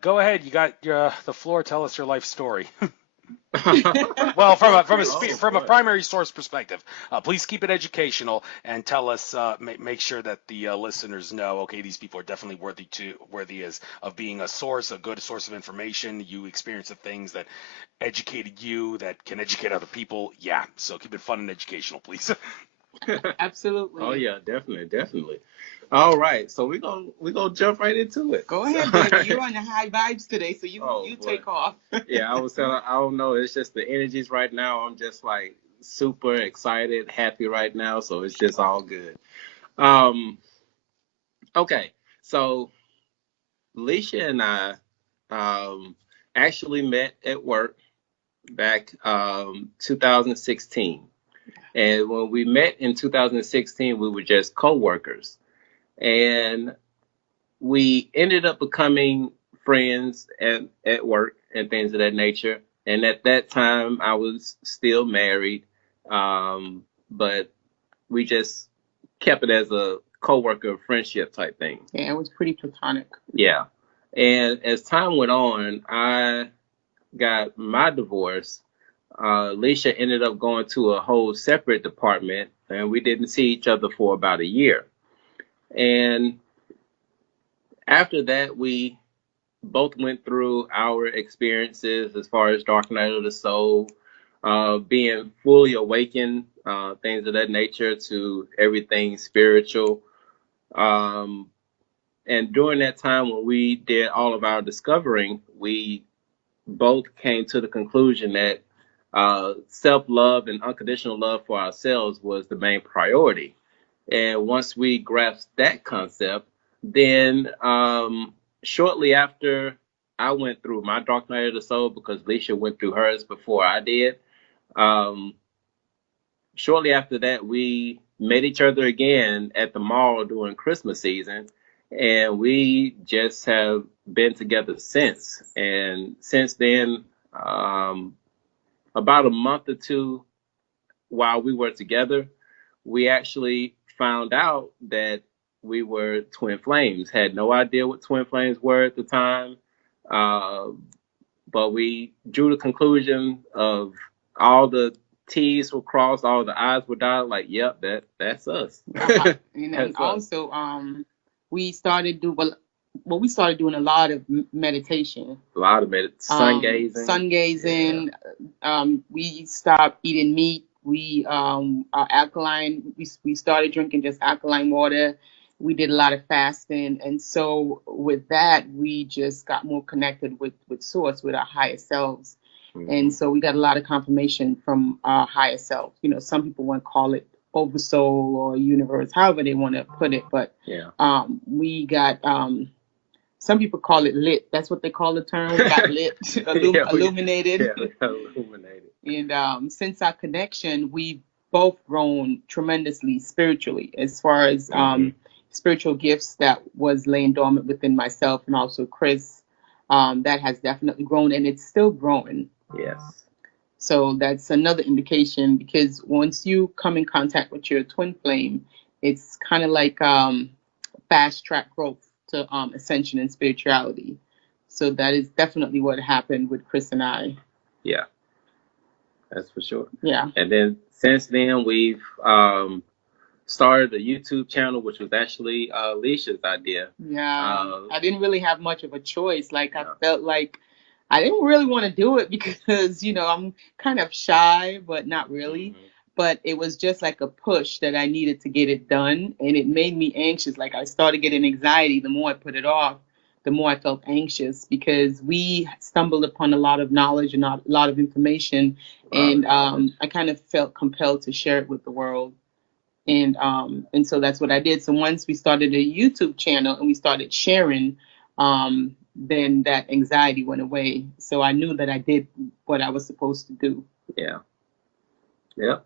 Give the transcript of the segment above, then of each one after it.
Go ahead. You got the floor. Tell us your life story. Well, Oh from a boy. primary source perspective, please keep it educational and tell us, make sure that the listeners know, okay, these people are definitely worthy as of being a source, a good source of information. You experience the things that educated you that can educate other people. Yeah, so keep it fun and educational, please. Oh Absolutely. yeah, definitely, definitely. All right, so we gonna jump right into it. Go So, ahead, baby. You're on the high vibes today, so you oh you boy. take off. Yeah, I was telling. I don't know. It's just the energies right now. I'm just like super excited, happy right now. So it's just all good. Um. Okay. So Leisha and I um actually met at work back 2016. And when we met in 2016, we were just co-workers. And we ended up becoming friends at work and things of that nature. And at that time, I was still married, but we just kept it as a co-worker friendship type thing. Yeah, it was pretty platonic. Yeah. And as time went on, I got my divorce. Alicia ended up going to a whole separate department, and we didn't see each other for about a year. And after that, we both went through our experiences as far as Dark Night of the Soul, being fully awakened, things of that nature to everything spiritual. Um, and during that time when we did all of our discovering, we both came to the conclusion that self love and unconditional love for ourselves was the main priority. And once we grasped that concept, then shortly after I went through my dark night of the soul, because Leisha went through hers before I did, um, shortly after that, we met each other again at the mall during Christmas season. And we just have been together since. And since then, um, about a month or two while we were together, we actually found out that we were twin flames. Had no idea what twin flames were at the time, uh, but we drew the conclusion of all the T's were crossed, all the I's were dotted. Like, yep, that's us. And That's us. also, we started we started doing a lot of meditation, A lot of it, sun gazing. sun Yeah. gazing. We stopped eating meat. We our alkaline. We started drinking just alkaline water. We did a lot of fasting, and so with that, we just got more connected with Source, with our higher selves. And Hmm. so we got a lot of confirmation from our higher self. You know, some people want to call it oversoul or universe, however they want to put it. But Yeah. we got some people call it lit. That's what they call the term. We got lit, Yeah, illuminated. we got illuminated. And since our connection, we've both grown tremendously spiritually, as far as Hmm. spiritual gifts that was laying dormant within myself and also Kris. That has definitely grown, and it's still growing. Yes. So that's another indication, because once you come in contact with your twin flame, it's kind of like fast track growth to ascension and spirituality. So that is definitely what happened with Kris and I. Yeah, that's for sure. Yeah. And then since then, we've started a YouTube channel, which was actually Alicia's idea. Yeah. Uh, I didn't really have much of a choice. Like, I yeah. felt like I didn't really want to do it because, I'm kind of shy, but not really. Hmm. But it was just like a push that I needed to get it done. And it made me anxious. Like, I started getting anxiety. The more I put it off, the more I felt anxious, because we stumbled upon a lot of knowledge and a lot of information. A lot of And knowledge. I kind of felt compelled to share it with the world. And so that's what I did. So once we started a YouTube channel and we started sharing, then that anxiety went away. So I knew that I did what I was supposed to do. Yeah. Yep.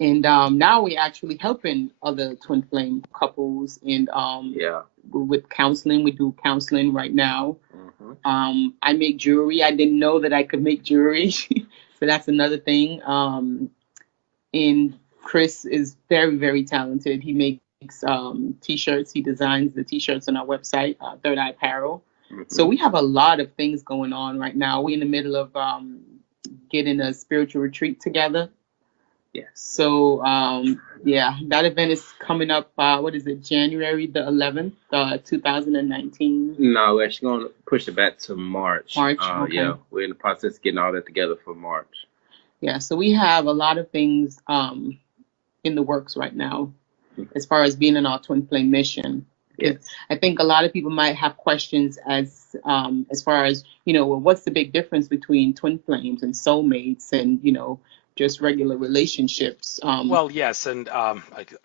And now we're actually helping other twin flame couples, and Yeah. with counseling. We do counseling right now. Hmm. I make jewelry. I didn't know that I could make jewelry. So that's another thing. And Kris is very, very talented. He makes t-shirts. He designs the t-shirts on our website, Third Eye Apparel. So we have a lot of things going on right now. We're in the middle of getting a spiritual retreat together. Yes. So yeah, that event is coming up. What is it? January the 11th, 2019. No, we're actually going to push it back to March. March. Okay. Yeah, we're in the process of getting all that together for March. Yeah. So we have a lot of things in the works right now, as far as being in our twin flame mission. Yes. I think a lot of people might have questions as far as, well, what's the big difference between twin flames and soulmates and, just regular relationships? Well, yes, and I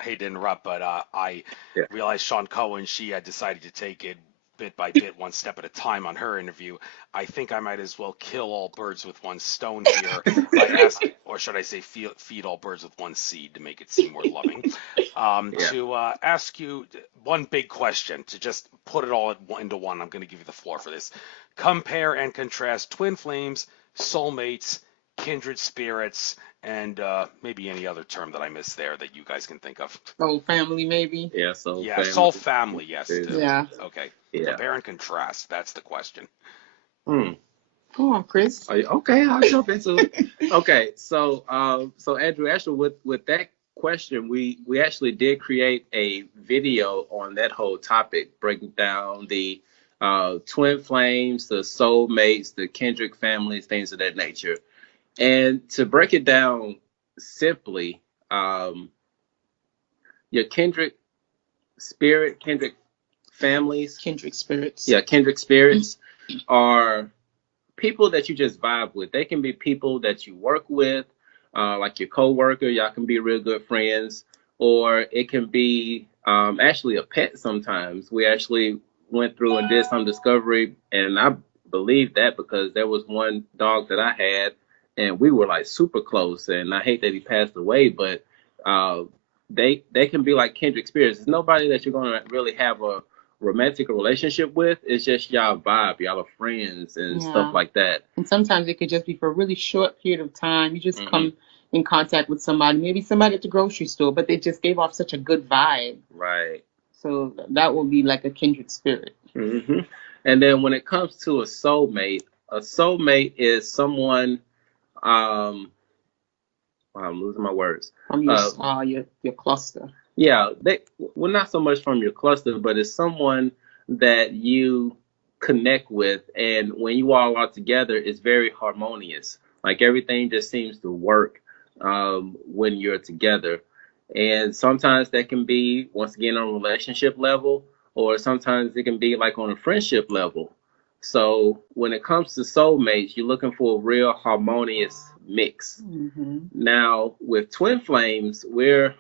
hate to interrupt, but I realized Shawn Cohen, she had decided to take it bit by bit, one step at a time on her interview. I think I might as well kill all birds with one stone here by asking, or should I say feed all birds with one seed to make it seem more loving, to ask you one big question, to just put it all into one. I'm going to give you the floor for this. Compare and contrast twin flames, soulmates, kindred spirits, and maybe any other term that I missed there that you guys can think of. Soul family, maybe? Yeah, soul yeah, family. Soul family, yes. Yeah. Okay. Yeah. Compare and contrast. That's the question. Come on, Kris. Okay, I'll jump into it. Okay, so Andrew, actually, with that question, we actually did create a video on that whole topic, breaking down the twin flames, the soulmates, the kindred families, things of that nature. And to break it down simply, your kindred spirit, kindred families, Kindred spirits. yeah, kindred spirits are people that you just vibe with. They can be people that you work with, like your coworker. Y'all can be real good friends, or it can be actually a pet. Sometimes we actually went through and did some discovery, and I believe that because there was one dog that I had, and we were like super close. And I hate that he passed away, but they can be like kindred spirits. There's nobody that you're gonna really have a romantic relationship with. It's just y'all vibe, y'all are friends and stuff like that. And sometimes it could just be for a really short period of time. You just come in contact with somebody, maybe somebody at the grocery store, but they just gave off such a good vibe. Right. So that will be like a kindred spirit. And then when it comes to a soulmate is someone, I'm losing my words. From your cluster. Yeah, well, not so much from your cluster, but it's someone that you connect with, and when you all are together, it's very harmonious. Like everything just seems to work when you're together. And sometimes that can be, once again, on a relationship level, or sometimes it can be like on a friendship level. So when it comes to soulmates, you're looking for a real harmonious mix. Now, with twin flames, with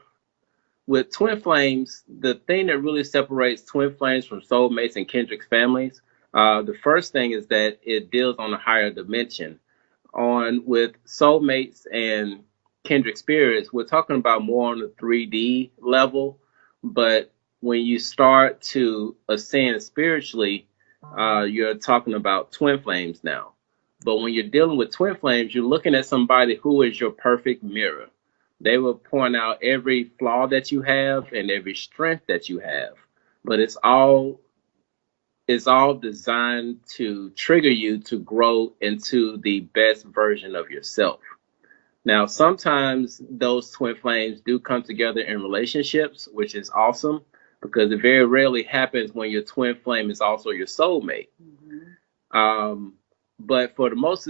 twin flames, the thing that really separates twin flames from soulmates and kindred families, the first thing is that it deals on a higher dimension. With soulmates and kindred spirits, we're talking about more on the 3D level, but when you start to ascend spiritually, you're talking about twin flames now. But when you're dealing with twin flames, you're looking at somebody who is your perfect mirror. They will point out every flaw that you have and every strength that you have. But it's all designed to trigger you to grow into the best version of yourself. Now, sometimes those twin flames do come together in relationships, which is awesome, because it very rarely happens when your twin flame is also your soulmate. But for the most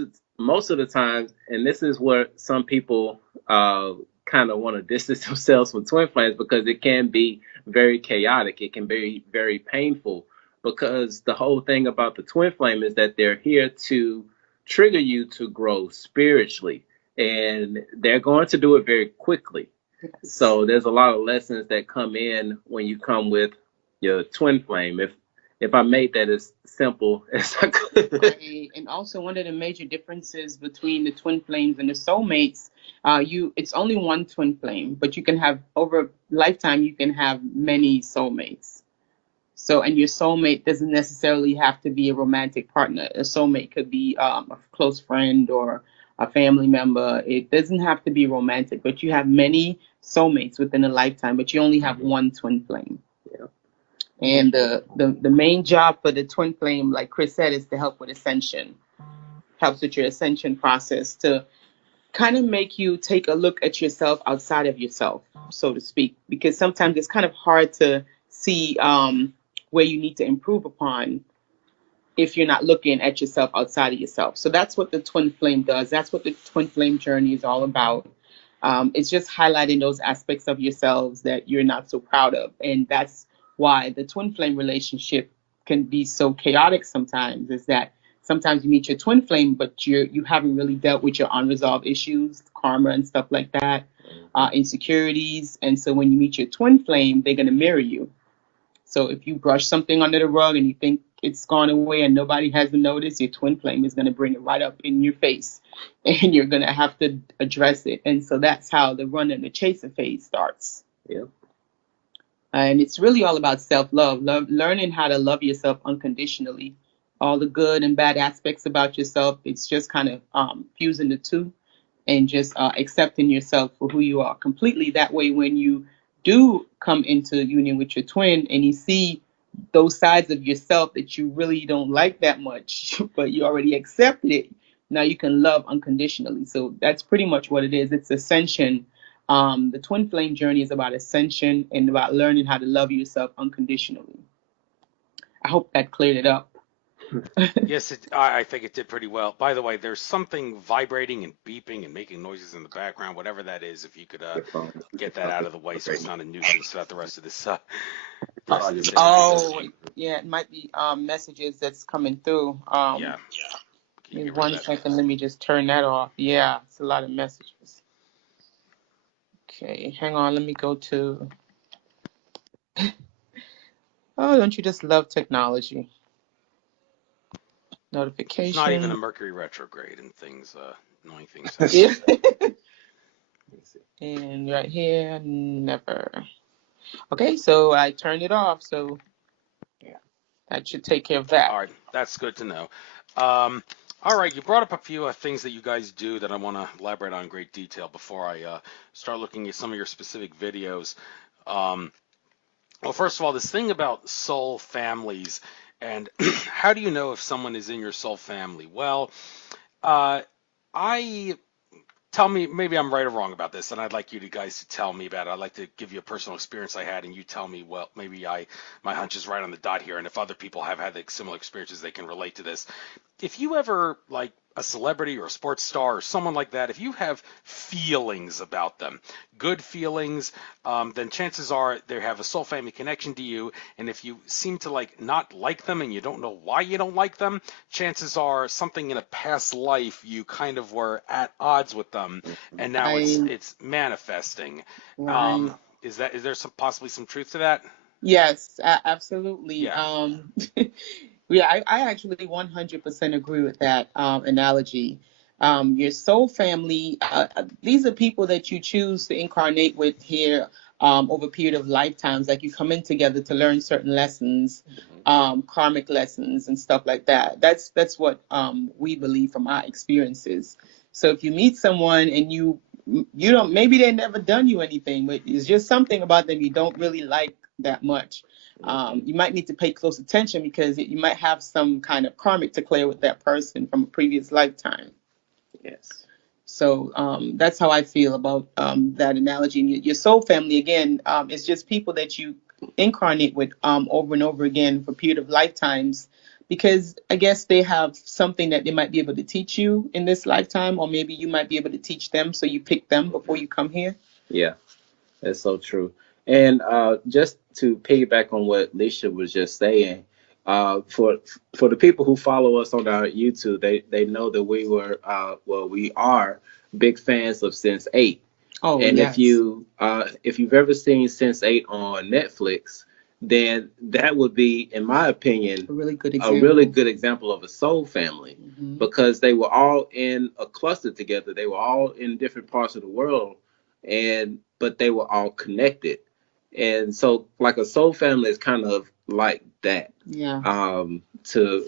of the times, and this is what some people kind of want to distance themselves from twin flames, because it can be very chaotic. It can be very painful, because the whole thing about the twin flame is that they're here to trigger you to grow spiritually, and they're going to do it very quickly. So there's a lot of lessons that come in when you come with your twin flame. If I made that as simple as I could. And also, one of the major differences between the twin flames and the soulmates, it's only one twin flame, but you can have, over a lifetime, you can have many soulmates. So, and your soulmate doesn't necessarily have to be a romantic partner. A soulmate could be a close friend or a family member. It doesn't have to be romantic, but you have many soulmates within a lifetime, but you only have one twin flame. Yeah. And the main job for the twin flame, like Kris said, is to help with ascension. Helps with your ascension process to kind of make you take a look at yourself outside of yourself, so to speak, because sometimes it's kind of hard to see where you need to improve upon if you're not looking at yourself outside of yourself. So that's what the twin flame does. That's what the twin flame journey is all about. It's just highlighting those aspects of yourselves that you're not so proud of. And that's why the twin flame relationship can be so chaotic sometimes, is that sometimes you meet your twin flame, but you haven't really dealt with your unresolved issues, karma and stuff like that, insecurities. And so when you meet your twin flame, they're going to mirror you. So if you brush something under the rug and you think it's gone away and nobody hasn't noticed, your twin flame is going to bring it right up in your face and you're going to have to address it. And so that's how the run and the chaser phase starts. Yep. And it's really all about self-love, learning how to love yourself unconditionally. All the good and bad aspects about yourself, it's just kind of fusing the two and just accepting yourself for who you are completely. That way, when you do come into union with your twin and you see those sides of yourself that you really don't like that much, but you already accepted it, now you can love unconditionally. So that's pretty much what it is. It's ascension. The twin flame journey is about ascension and about learning how to love yourself unconditionally. I hope that cleared it up. Yes, I think it did pretty well. By the way, there's something vibrating and beeping and making noises in the background, whatever that is. If you could get that out of the way so it's not a nuisance throughout the rest of this. Oh, yeah, it might be messages that's coming through. Yeah. Give me 1 second. Let me just turn that off. Yeah, it's a lot of messages. Okay, hang on. Let me go to. Oh, don't you just love technology? Notification. It's not even a Mercury retrograde and things, annoying things. Yeah. And right here, never. Okay, so I turned it off. So yeah, that should take care of that. All right, that's good to know. All right, you brought up a few things that you guys do that I want to elaborate on in great detail before I start looking at some of your specific videos. Well, first of all, this thing about soul families and how do you know if someone is in your soul family? Well, tell me, maybe I'm right or wrong about this, and I'd like you guys to tell me about it. I'd like to give you a personal experience I had, and you tell me, well, maybe my hunch is right on the dot here, and if other people have had similar experiences, they can relate to this. If you ever, like a celebrity or a sports star or someone like that, if you have feelings about them, good feelings, then chances are they have a soul family connection to you, and if you seem to not like them and you don't know why you don't like them, chances are something in a past life you kind of were at odds with them, and now it's manifesting. Right. Is there possibly some truth to that? Yes, absolutely. Yeah. Yeah, I actually 100% agree with that analogy. Your soul family, these are people that you choose to incarnate with here over a period of lifetimes. Like you come in together to learn certain lessons, karmic lessons and stuff like that. That's what we believe from our experiences. So if you meet someone and you don't, maybe they've never done you anything, but it's just something about them you don't really like that much. You might need to pay close attention because you might have some kind of karmic to clear with that person from a previous lifetime. Yes. So that's how I feel about that analogy. And your soul family, again, is just people that you incarnate with over and over again for a period of lifetimes, because I guess they have something that they might be able to teach you in this lifetime, or maybe you might be able to teach them, so you pick them before you come here. Yeah, that's so true. And just to piggyback on what Leisha was just saying, for the people who follow us on our YouTube, they know that we are big fans of Sense8. Oh, and yes. if you've ever seen Sense8 on Netflix, then that would be, in my opinion, a really good example of a soul family, because they were all in a cluster together. They were all in different parts of the world, but they were all connected. And so, like, a soul family is kind of like that. Yeah. To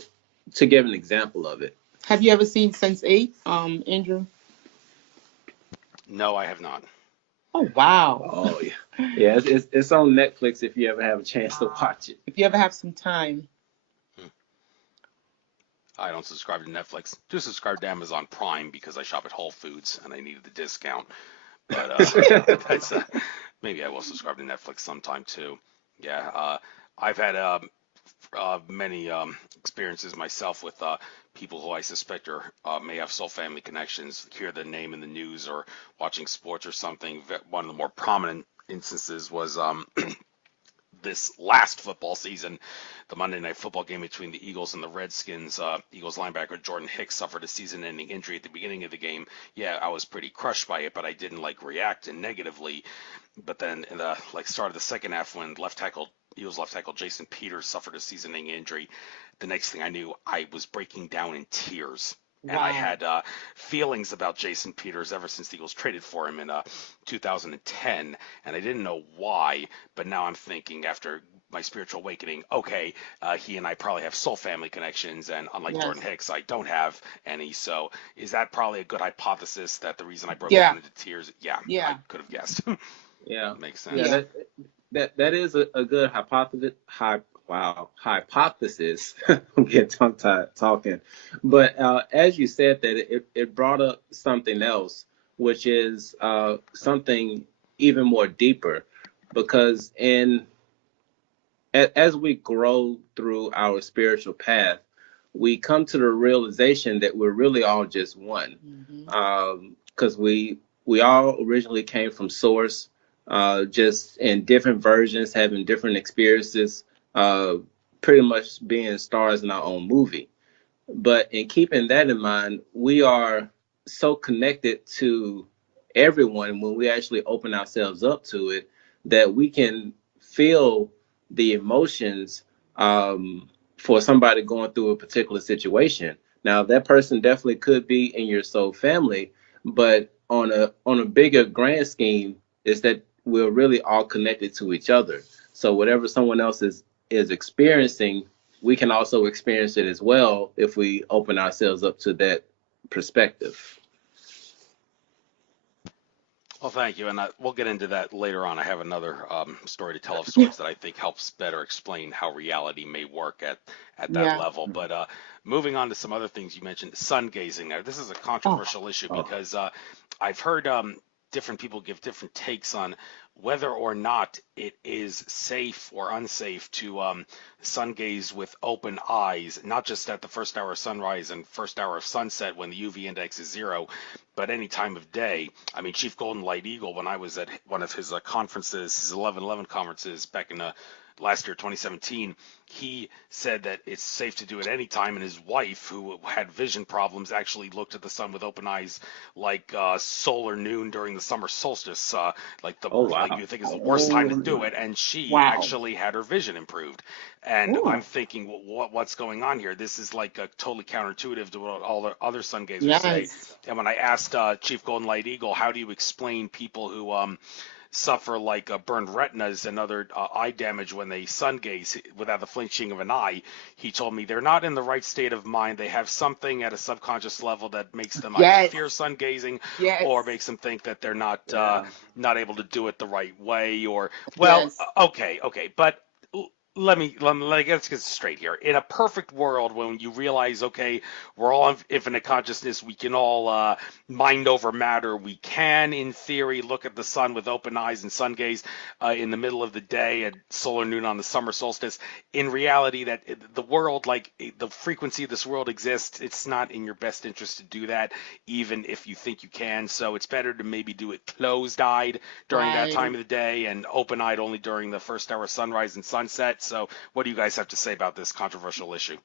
give an example of it. Have you ever seen Sense8, Andrew? No, I have not. Oh, wow. Oh yeah, yeah. It's on Netflix if you ever have a chance to watch it. If you ever have some time. I don't subscribe to Netflix. Do subscribe to Amazon Prime because I shop at Whole Foods and I needed the discount. But that's maybe I will subscribe to Netflix sometime too. Yeah, I've had many experiences myself with people who I suspect are may have soul family connections. Hear the name in the news or watching sports or something. One of the more prominent instances was this last football season, the Monday Night Football game between the Eagles and the Redskins. Eagles linebacker Jordan Hicks suffered a season-ending injury at the beginning of the game. Yeah, I was pretty crushed by it, but I didn't react negatively. But then in the start of the second half, when Eagles left tackle Jason Peters suffered a seasoning injury, the next thing I knew, I was breaking down in tears. And I had feelings about Jason Peters ever since the Eagles traded for him in 2010, and I didn't know why. But now I'm thinking, after my spiritual awakening, okay, he and I probably have soul family connections, and unlike Jordan Hicks, I don't have any. So is that probably a good hypothesis that the reason I broke down into tears? Yeah, I could have guessed. Yeah, makes sense. Yeah, that is a good hypothesis. Hypothesis. I'm getting tongue tied talking, but as you said that, it brought up something else, which is something even more deeper, because as we grow through our spiritual path, we come to the realization that we're really all just one, because we all originally came from Source, just in different versions, having different experiences, pretty much being stars in our own movie. But in keeping that in mind, we are so connected to everyone when we actually open ourselves up to it, that we can feel the emotions, for somebody going through a particular situation. Now, that person definitely could be in your soul family, but on a bigger grand scheme, is that we're really all connected to each other. So whatever someone else is experiencing, we can also experience it as well if we open ourselves up to that perspective. Well, thank you, and we'll get into that later on. I have another story to tell of sorts that I think helps better explain how reality may work at that level. But moving on to some other things you mentioned, sun gazing. Now, this is a controversial issue because I've heard different people give different takes on whether or not it is safe or unsafe to sun gaze with open eyes, not just at the first hour of sunrise and first hour of sunset when the UV index is 0, but any time of day. I mean, Chief Golden Light Eagle, when I was at one of his conferences, his 11/11 conferences back in last year, 2017, he said that it's safe to do it any time, and his wife, who had vision problems, actually looked at the sun with open eyes like solar noon during the summer solstice, like you think is the worst time to do it, and she actually had her vision improved. And I'm thinking, what's going on here? This is like totally counterintuitive to what all the other sun gazers say. And when I asked Chief Golden Light Eagle, how do you explain people who suffer burned retinas and other eye damage when they sun gaze without the flinching of an eye, he told me they're not in the right state of mind. They have something at a subconscious level that makes them either fear sun gazing or makes them think that they're not able to do it the right way, or okay, but let's get straight here. In a perfect world, when you realize, okay, we're all infinite consciousness, we can all mind over matter. We can, in theory, look at the sun with open eyes and sun gaze in the middle of the day at solar noon on the summer solstice. In reality, that the world, the frequency of this world exists, it's not in your best interest to do that, even if you think you can. So it's better to maybe do it closed-eyed during that time of the day and open-eyed only during the first hour of sunrise and sunset. So what do you guys have to say about this controversial issue?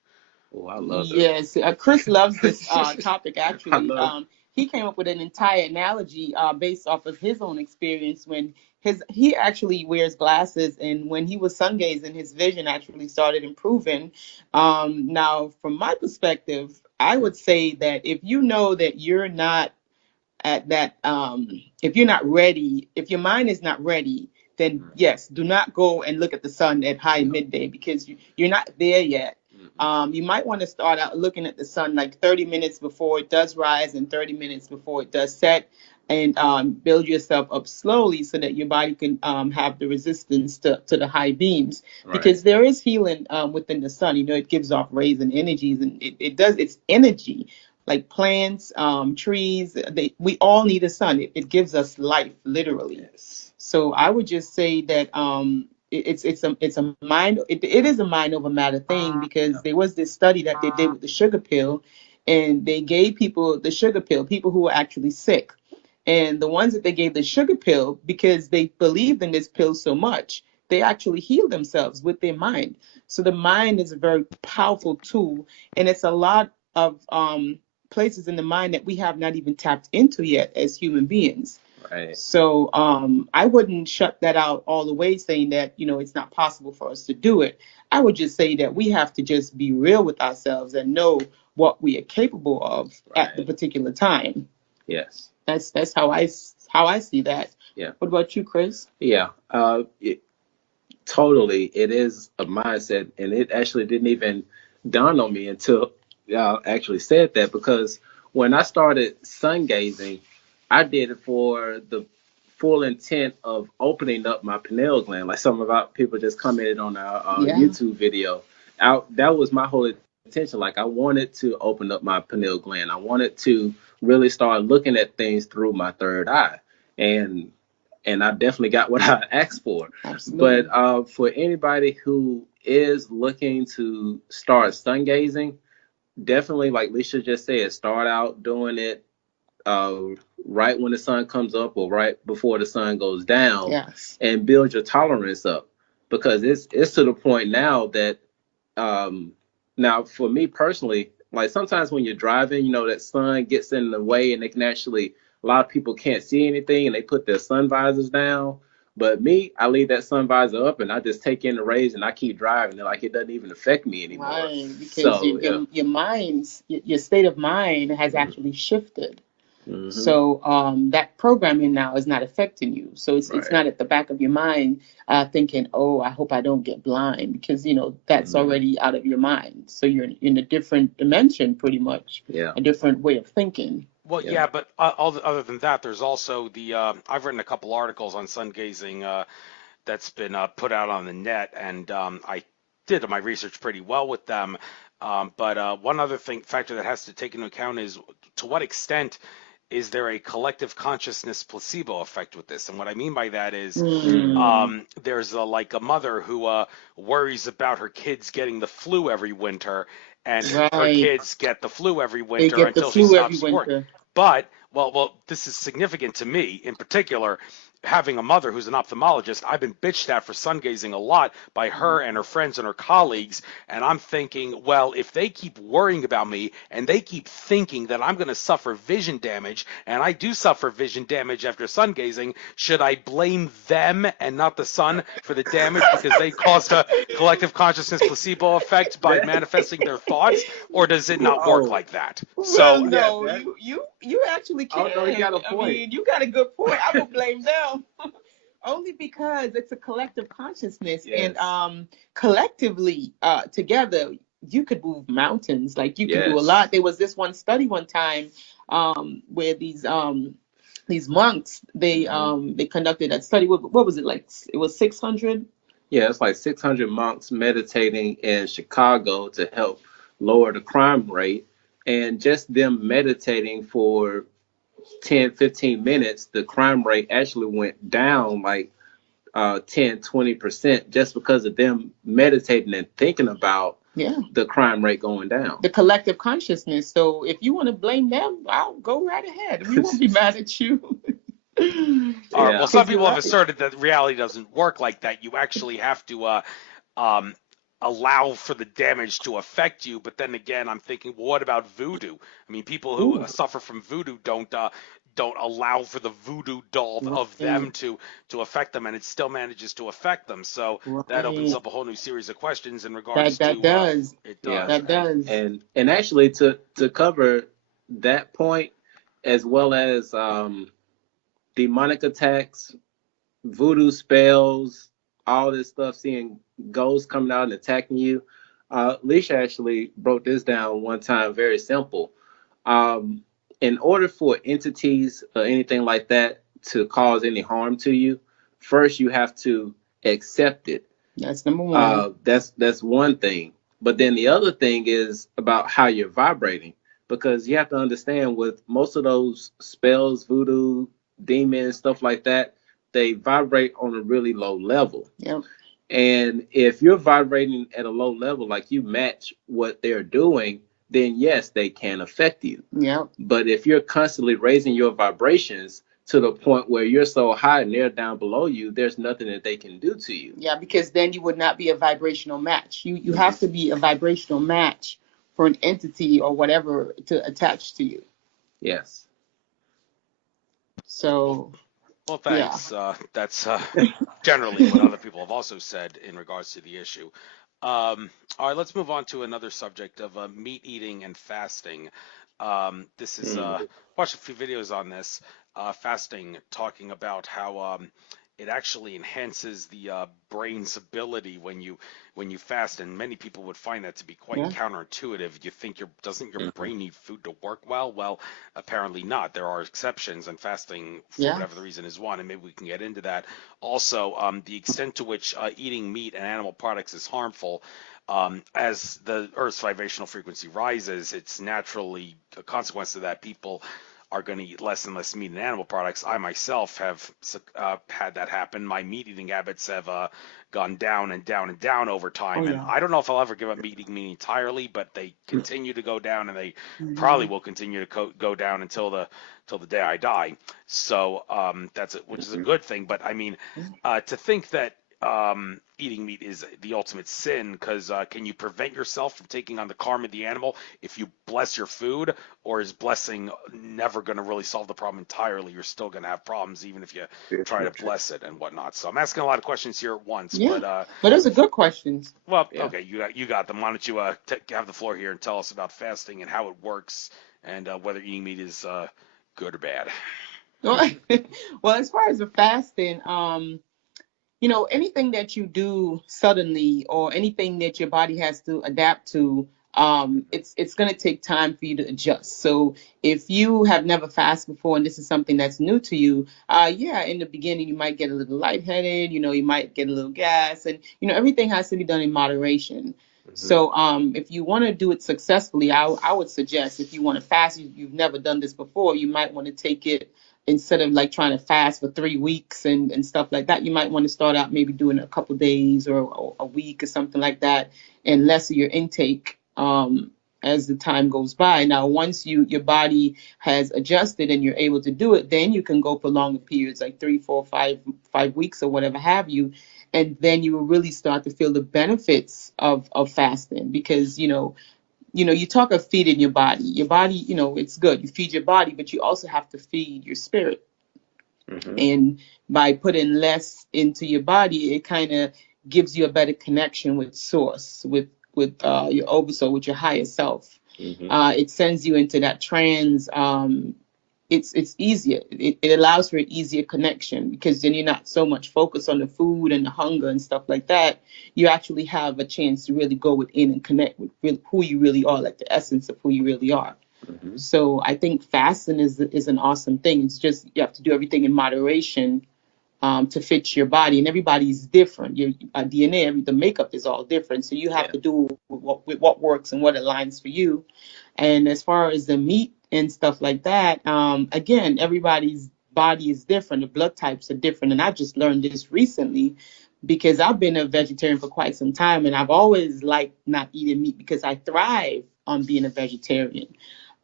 Oh, I love it. Yes, Kris loves this topic, actually. He came up with an entire analogy based off of his own experience when he actually wears glasses, and when he was sun gazing, his vision actually started improving. Now, from my perspective, I would say that if you know that you're not at that, if you're not ready, if your mind is not ready, then yes, do not go and look at the sun at high midday, because you're not there yet. You might want to start out looking at the sun like 30 minutes before it does rise and 30 minutes before it does set. and build yourself up slowly so that your body can have the resistance to the high beams. Right. Because there is healing within the sun. You know, it gives off rays and energies, and it's energy. Like plants, trees, we all need the sun. It gives us life, literally. Yes. So I would just say that it's a mind. It is a mind over matter thing, because there was this study that they did with the sugar pill, and they gave people the sugar pill, people who were actually sick, and the ones that they gave the sugar pill, because they believed in this pill so much, they actually healed themselves with their mind. So the mind is a very powerful tool, and it's a lot of places in the mind that we have not even tapped into yet as human beings. Right. So I wouldn't shut that out all the way, saying that, you know, it's not possible for us to do it. I would just say that we have to just be real with ourselves and know what we are capable of at the particular time. Yes. That's how I see that. Yeah. What about you, Kris? Yeah. Totally. It is a mindset, and it actually didn't even dawn on me until y'all actually said that, because when I started sun gazing, I did it for the full intent of opening up my pineal gland, like some of our people just commented on our YouTube video. That was my whole intention. Like, I wanted to open up my pineal gland. I wanted to really start looking at things through my third eye, and I definitely got what I asked for. Absolutely. But for anybody who is looking to start sun gazing, definitely, like Leisha just said, start out doing it right when the sun comes up or right before the sun goes down. Yes. And build your tolerance up, because it's to the point now that now for me personally, like sometimes when you're driving, you know, that sun gets in the way, and they can actually, a lot of people can't see anything, and they put their sun visors down. But me, I leave that sun visor up, and I just take in the rays, and I keep driving. And like, it doesn't even affect me anymore. Right, because So your mind's your state of mind has actually shifted. So that programming now is not affecting you. So it's not at the back of your mind thinking, oh, I hope I don't get blind, because, you know, that's already out of your mind. So you're in a different dimension, pretty much. Yeah. A different way of thinking. Well, yeah, but other than that, there's also the I've written a couple articles on sun gazing that's been put out on the net, and I did my research pretty well with them. But one other factor that has to take into account is, to what extent is there a collective consciousness placebo effect with this? And what I mean by that is, there's like a mother who worries about her kids getting the flu every winter, and her kids get the flu every winter until she stops working. But well, this is significant to me in particular. Having a mother who's an ophthalmologist, I've been bitched at for sun gazing a lot by her and her friends and her colleagues. And I'm thinking, well, if they keep worrying about me and they keep thinking that I'm going to suffer vision damage, and I do suffer vision damage after sun gazing, should I blame them and not the sun for the damage because they caused a collective consciousness placebo effect by manifesting their thoughts? Or does it not work like that? So no, you actually can. Oh, no, you got a point. I mean, you got a good point. I would blame them. Only because it's a collective consciousness. Yes. And collectively together, you could move mountains. Like, you can do a lot. There was this one study one time where these monks, they conducted that study. What was it, like? It was 600. Yeah, it's like 600 monks meditating in Chicago to help lower the crime rate. And just them meditating for 10, 15 minutes, the crime rate actually went down like 10, 20%, just because of them meditating and thinking about the crime rate going down. The collective consciousness. So if you want to blame them, I'll go right ahead. We won't be mad at you. All right. Well, some people have asserted that reality doesn't work like that. You actually have to allow for the damage to affect you. But then again, I'm thinking, well, what about voodoo? I mean, people who suffer from voodoo don't allow for the voodoo doll of them to affect them, and it still manages to affect them. So that opens up a whole new series of questions in regards to it does. Yeah, that does. And actually, to cover that point, as well as demonic attacks, voodoo spells, all this stuff, seeing ghosts coming out and attacking you. Leisha actually broke this down one time, very simple. in order for entities or anything like that to cause any harm to you, first you have to accept it. That's number one. That's one thing. But then the other thing is about how you're vibrating, because you have to understand with most of those spells, voodoo, demons, stuff like that, they vibrate on a really low level. Yep. And if you're vibrating at a low level, like you match what they're doing, then yes, they can affect you. Yep. But if you're constantly raising your vibrations to the point where you're so high and they're down below you, there's nothing that they can do to you. Yeah, because then you would not be a vibrational match. You have to be a vibrational match for an entity or whatever to attach to you. Yes. So, Well, thanks. That's generally what other people have also said in regards to the issue. All right, let's move on to another subject of meat eating and fasting. This is watched a few videos on this fasting, talking about how it actually enhances the brain's ability when you fast, and many people would find that to be quite counterintuitive. You think doesn't your brain need food to work well? Well, apparently not. There are exceptions, and fasting, for whatever the reason, is one, and maybe we can get into that. Also, the extent to which eating meat and animal products is harmful. As the Earth's vibrational frequency rises, it's naturally a consequence of that. People are going to eat less and less meat and animal products. I myself have had that happen. My meat eating habits have gone down and down and down over time. And I don't know if I'll ever give up meat eating meat entirely, but they continue to go down, and they probably will continue to go down until the day I die. So which is a good thing. But I mean, to think that eating meat is the ultimate sin, because can you prevent yourself from taking on the karma of the animal if you bless your food, or is blessing never going to really solve the problem entirely? You're still going to have problems even if you try to bless it and whatnot. So I'm asking a lot of questions here at once, but those are good questions. Well, okay, you got them. Why don't you have the floor here and tell us about fasting and how it works, and whether eating meat is good or bad. Well, as far as the fasting, anything that you do suddenly or anything that your body has to adapt to, it's going to take time for you to adjust. So if you have never fasted before and this is something that's new to you, in the beginning you might get a little lightheaded, you might get a little gas, and everything has to be done in moderation. So if you want to do it successfully, I would suggest, if you want to fast, you've never done this before, you might want to take it, instead of like trying to fast for 3 weeks and stuff like that, you might want to start out maybe doing a couple days or a week or something like that, and lessen your intake as the time goes by. Now, once your body has adjusted and you're able to do it, then you can go for longer periods, like 3, 4, 5 weeks or whatever have you. And then you will really start to feel the benefits of fasting, because, you talk of feeding your body. Your body, it's good. You feed your body, but you also have to feed your spirit. And by putting less into your body, it kind of gives you a better connection with source, with your oversoul, with your higher self. It sends you into that trance. It's easier. It allows for an easier connection, because then you're not so much focused on the food and the hunger and stuff like that. You actually have a chance to really go within and connect with who you really are, like the essence of who you really are. So I think fasting is an awesome thing. It's just you have to do everything in moderation to fit your body, and everybody's different. Your DNA, the makeup is all different. So you have to do with what works and what aligns for you. And as far as the meat and stuff like that, again, everybody's body is different. The blood types are different. And I just learned this recently, because I've been a vegetarian for quite some time, and I've always liked not eating meat because I thrive on being a vegetarian.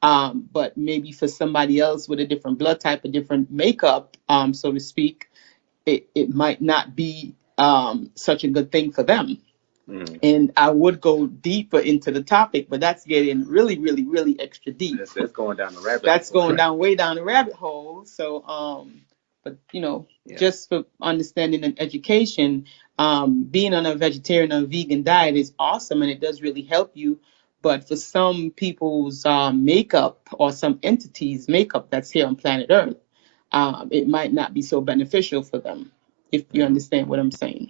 But maybe for somebody else with a different blood type, a different makeup, so to speak, it might not be such a good thing for them. And I would go deeper into the topic, but that's getting really, really, really extra deep. That's going down the rabbit hole. That's going down way down the rabbit hole. So, but just for understanding and education, being on a vegetarian or vegan diet is awesome, and it does really help you. But for some people's makeup, or some entities' makeup that's here on planet Earth, it might not be so beneficial for them, if you understand what I'm saying.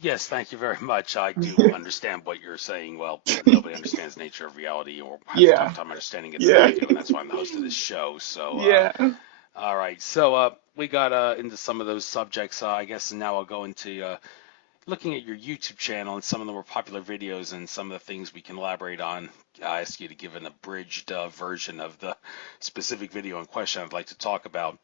Yes, thank you very much. I do understand what you're saying. Well, nobody understands nature of reality or have a Yeah. tough time understanding it than Yeah. I do, and that's why I'm the host of this show. So, Yeah. all right. So, we got into some of those subjects. I guess now I'll go into looking at your YouTube channel and some of the more popular videos and some of the things we can elaborate on. I ask you to give an abridged version of the specific video in question I'd like to talk about.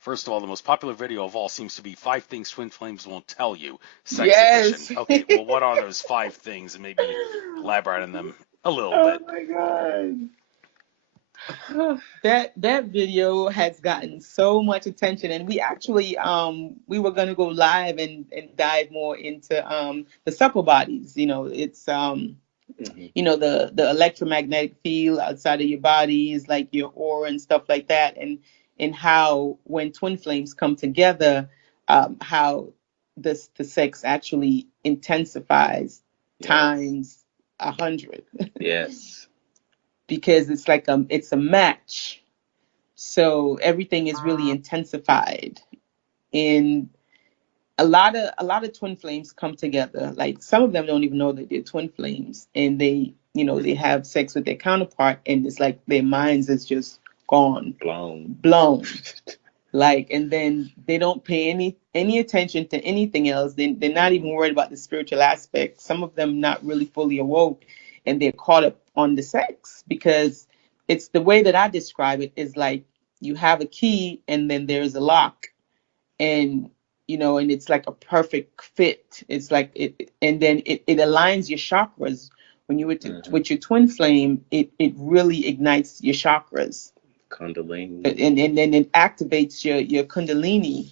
First of all, the most popular video of all seems to be 5 things Twin Flames won't tell you, sex edition. Yes. Okay, well, what are those 5 things? And maybe elaborate on them a little Oh bit. my God. That video has gotten so much attention, and we actually we were gonna go live and dive more into the supple bodies. It's the electromagnetic field outside of your bodies, like your aura and stuff like that, and how when twin flames come together, how the sex actually intensifies times 100. Yes. Because it's like it's a match, so everything is really intensified. And a lot of twin flames come together. Like some of them don't even know that they're twin flames, and they have sex with their counterpart, and it's like their minds is just gone, blown. Like, and then they don't pay any attention to anything else. They're not even worried about the spiritual aspect. Some of them not really fully awoke, and they're caught up on the sex, because it's the way that I describe it is like you have a key and then there's a lock, and and it's like a perfect fit. It's like it, and then it aligns your chakras. When you're with your twin flame, it really ignites your chakras. Kundalini. And then it activates your kundalini,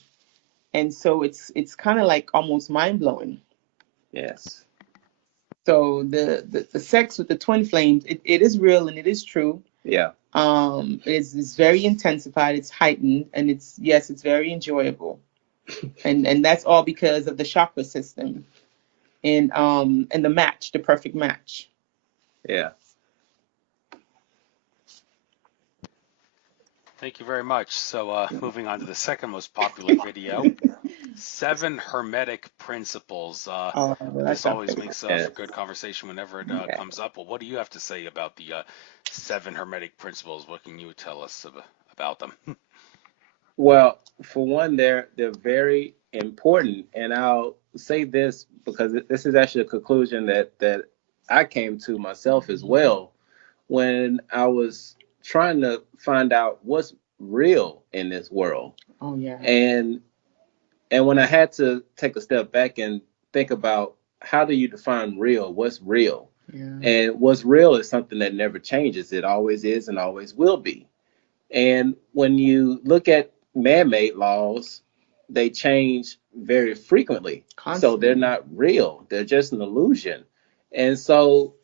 and so it's kind of like almost mind-blowing. Yes. So the sex with the twin flames, it is real and it is true. Yeah. It's very intensified, it's heightened, and it's very enjoyable. and that's all because of the chakra system and the perfect match. Yeah. Thank you very much. So, moving on to the second most popular video, 7 Hermetic Principles. This always makes for good conversation whenever it comes up. Well, what do you have to say about the 7 Hermetic Principles? What can you tell us about them? Well, for one, they're very important, and I'll say this because this is actually a conclusion that I came to myself as well when I was trying to find out what's real in this world. Oh yeah. And when I had to take a step back and think about how do you define real, what's real? Yeah. And what's real is something that never changes. It always is and always will be. And when you look at man-made laws, they change very frequently. Constantly. So they're not real. They're just an illusion. And so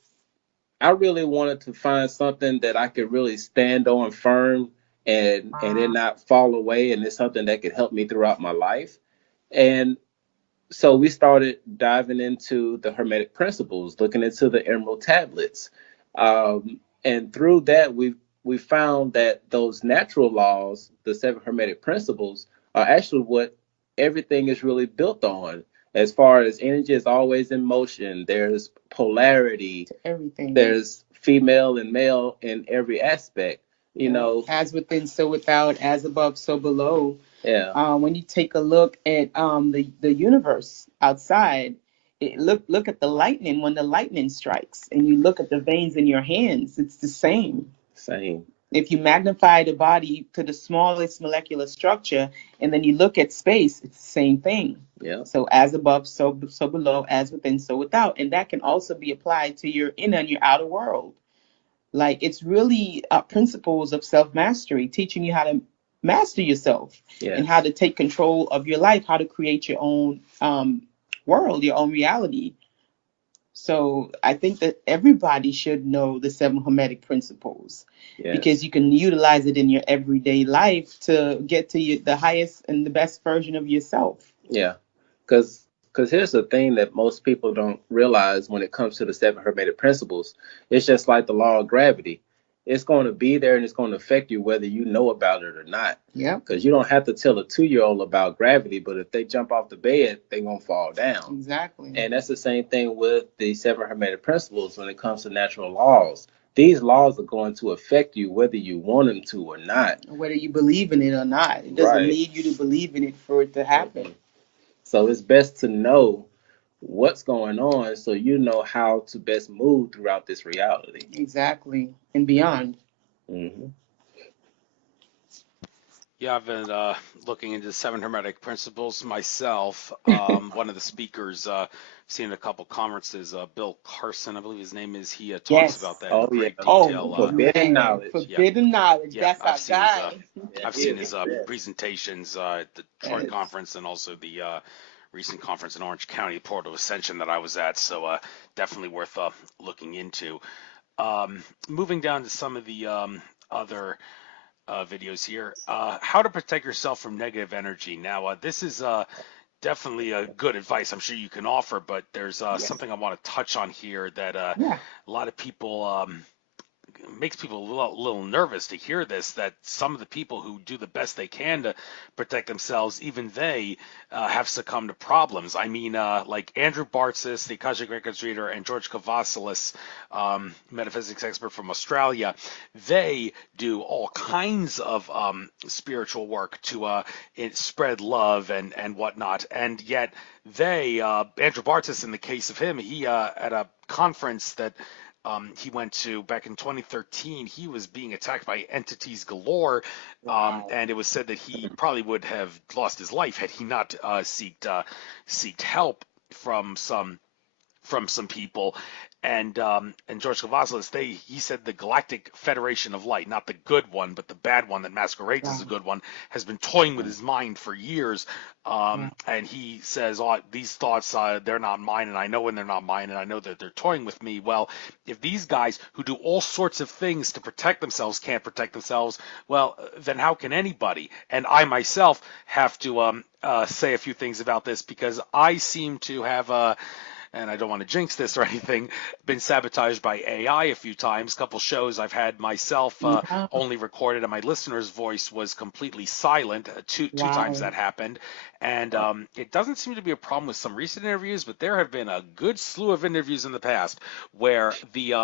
I really wanted to find something that I could really stand on firm and it not fall away, and it's something that could help me throughout my life. And so we started diving into the Hermetic principles, looking into the Emerald tablets. And through that, we found that those natural laws, the 7 Hermetic principles, are actually what everything is really built on. As far as energy is always in motion, there's polarity, to everything. there's female and male in every aspect. You know, as within, so without, as above, so below. Yeah. When you take a look at the universe outside, look at the lightning. When the lightning strikes, and you look at the veins in your hands, it's the same. Same. If you magnify the body to the smallest molecular structure, and then you look at space, it's the same thing. Yeah. So as above, so below, as within, so without, and that can also be applied to your inner and your outer world. Like, it's really principles of self-mastery, teaching you how to master yourself. Yes. And how to take control of your life, how to create your own world, your own reality. So I think that everybody should know the 7 Hermetic principles. Yes. Because you can utilize it in your everyday life to get to the highest and the best version of yourself. Yeah, because here's the thing that most people don't realize when it comes to the 7 Hermetic principles. It's just like the law of gravity. it's going to be there and it's going to affect you whether you know about it or not. Yeah. Because you don't have to tell a 2-year-old about gravity, but if they jump off the bed, they're going to fall down. Exactly. And that's the same thing with the 7 Hermetic principles when it comes to natural laws. These laws are going to affect you whether you want them to or not. Whether you believe in it or not. It doesn't need you to believe in it for it to happen. Mm-hmm. So it's best to know what's going on so you know how to best move throughout this reality. Exactly. And beyond. Mm-hmm. Yeah, I've been looking into 7 Hermetic principles myself. One of the speakers, seen a couple conferences, Bill Carson, I believe his name is, he talks about that in great detail. Forbidden knowledge. Forbidden knowledge. Yeah, That's our guy. I've seen his presentations at the Detroit conference and also the recent conference in Orange County, Port of Ascension, that I was at. So definitely worth looking into. Moving down to some of the other videos here. How to protect yourself from negative energy. Now, this is definitely a good advice I'm sure you can offer, but there's something I want to touch on here that a lot of people makes people a little nervous to hear this, that some of the people who do the best they can to protect themselves, even they have succumbed to problems. I mean, like Andrew Bartzis, the Akashic Records reader, and George Kavassilis, metaphysics expert from Australia, they do all kinds of spiritual work to spread love and whatnot. And yet they, Andrew Bartzis, in the case of him, he at a conference that he went to back in 2013, he was being attacked by entities galore, and it was said that he probably would have lost his life had he not seeked help from some people. And George Kavassilis, he said the Galactic Federation of Light, not the good one, but the bad one that masquerades as a good one, has been toying with his mind for years. And he says, these thoughts, they're not mine, and I know when they're not mine, and I know that they're toying with me. Well, if these guys who do all sorts of things to protect themselves can't protect themselves, well, then how can anybody? And I myself have to say a few things about this, because I seem to have and I don't want to jinx this or anything, been sabotaged by AI a few times. A couple shows I've had myself only recorded, and my listener's voice was completely silent. Two times that happened. And it doesn't seem to be a problem with some recent interviews, but there have been a good slew of interviews in the past where the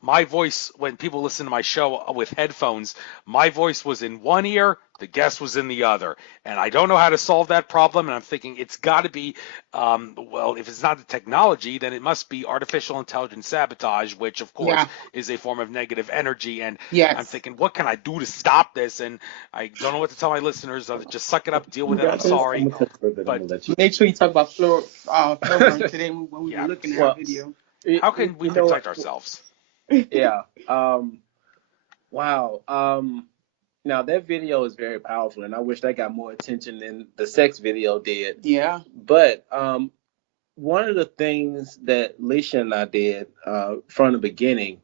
my voice, when people listen to my show with headphones, my voice was in one ear, the guest was in the other, and I don't know how to solve that problem. And I'm thinking it's got to be, well, if it's not the technology, then it must be artificial intelligence sabotage, which of course is a form of negative energy. And I'm thinking, what can I do to stop this? And I don't know what to tell my listeners. Just suck it up, deal with it. I'm sorry, but make sure you talk about flow burn today when we were looking at our video. How can we protect ourselves? Yeah. Wow. Now, that video is very powerful, and I wish that got more attention than the sex video did. Yeah. But one of the things that Leisha and I did from the beginning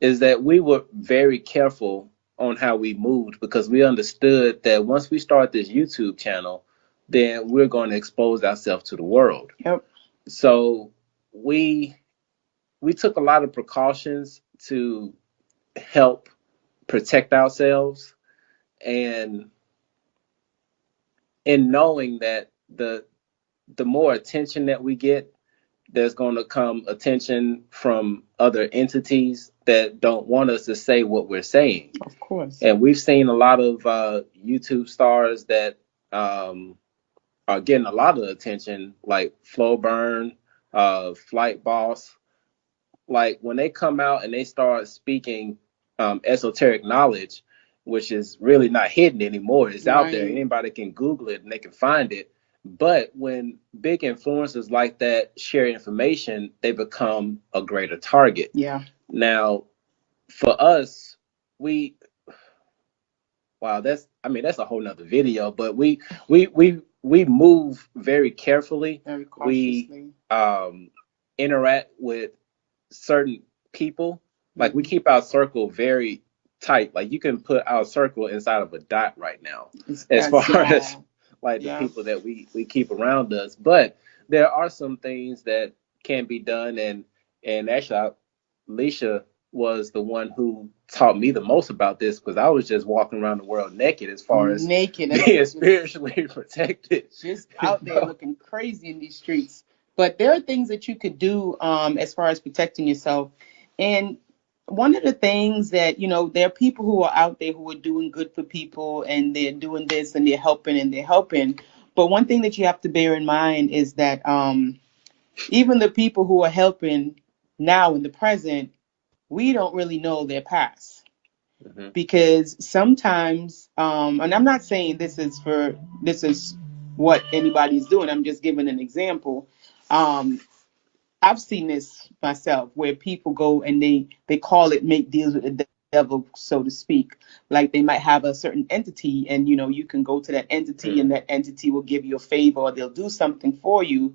is that we were very careful on how we moved, because we understood that once we start this YouTube channel, then we're going to expose ourselves to the world. Yep. So we took a lot of precautions to help protect ourselves. And in knowing that the more attention that we get, there's going to come attention from other entities that don't want us to say what we're saying. Of course. And we've seen a lot of YouTube stars that are getting a lot of attention, like Flow Burn, Flight Boss. Like when they come out and they start speaking esoteric knowledge, which is really not hidden anymore. It's out there. Anybody can Google it and they can find it. But when big influencers like that share information, they become a greater target. Yeah. Now, for us, that's a whole nother video, but we move very carefully. Very cautiously. We interact with certain people. Like we keep our circle very tight. Like you can put our circle inside of a dot right now, as far as like the people that we keep around us. But there are some things that can be done, and actually Leisha was the one who taught me the most about this, because I was just walking around the world naked as far as being spiritually protected. Just out there looking crazy in these streets. But there are things that you could do as far as protecting yourself. And one of the things that, there are people who are out there who are doing good for people, and they're doing this and they're helping. But one thing that you have to bear in mind is that even the people who are helping now in the present, we don't really know their past. Mm-hmm. Because sometimes, and I'm not saying this is what anybody's doing, I'm just giving an example. I've seen this myself, where people go and they call it make deals with the devil, so to speak. Like they might have a certain entity, and you can go to that entity, and that entity will give you a favor, or they'll do something for you,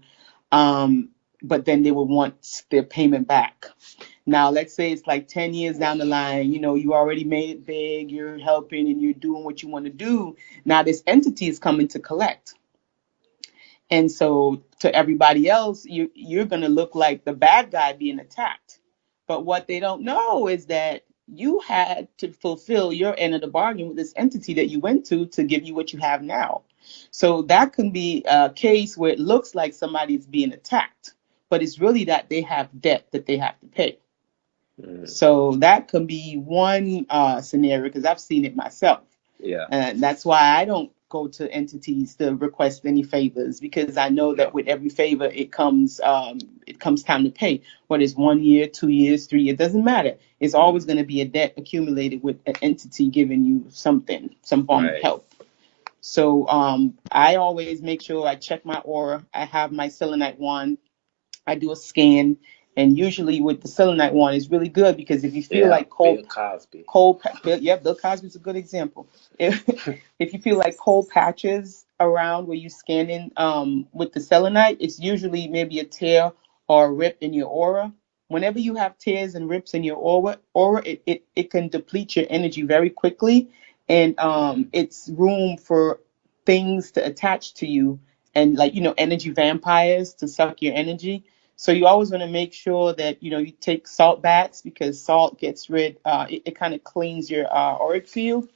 but then they will want their payment back. Now, let's say it's like 10 years down the line, you already made it big, you're helping and you're doing what you want to do. Now this entity is coming to collect. And so to everybody else, you're going to look like the bad guy being attacked. But what they don't know is that you had to fulfill your end of the bargain with this entity that you went to give you what you have now. So that can be a case where it looks like somebody's being attacked, but it's really that they have debt that they have to pay. So that can be one scenario, because I've seen it myself. Yeah. And that's why I don't go to entities to request any favors, because I know that with every favor it comes time to pay. Whether it's 1 year, 2 years, 3 years, it doesn't matter. It's always going to be a debt accumulated with an entity giving you something, some form of help. So I always make sure I check my aura. I have my selenite wand. I do a scan. And usually with the selenite wand, it's really good, because if you feel like Bill Cosby's a good example. If you feel like cold patches around where you're scanning with the selenite, it's usually maybe a tear or a rip in your aura. Whenever you have tears and rips in your aura, it can deplete your energy very quickly, and it's room for things to attach to you, and energy vampires to suck your energy. So you always want to make sure that, you take salt baths, because salt gets rid, it kind of cleans your auric field.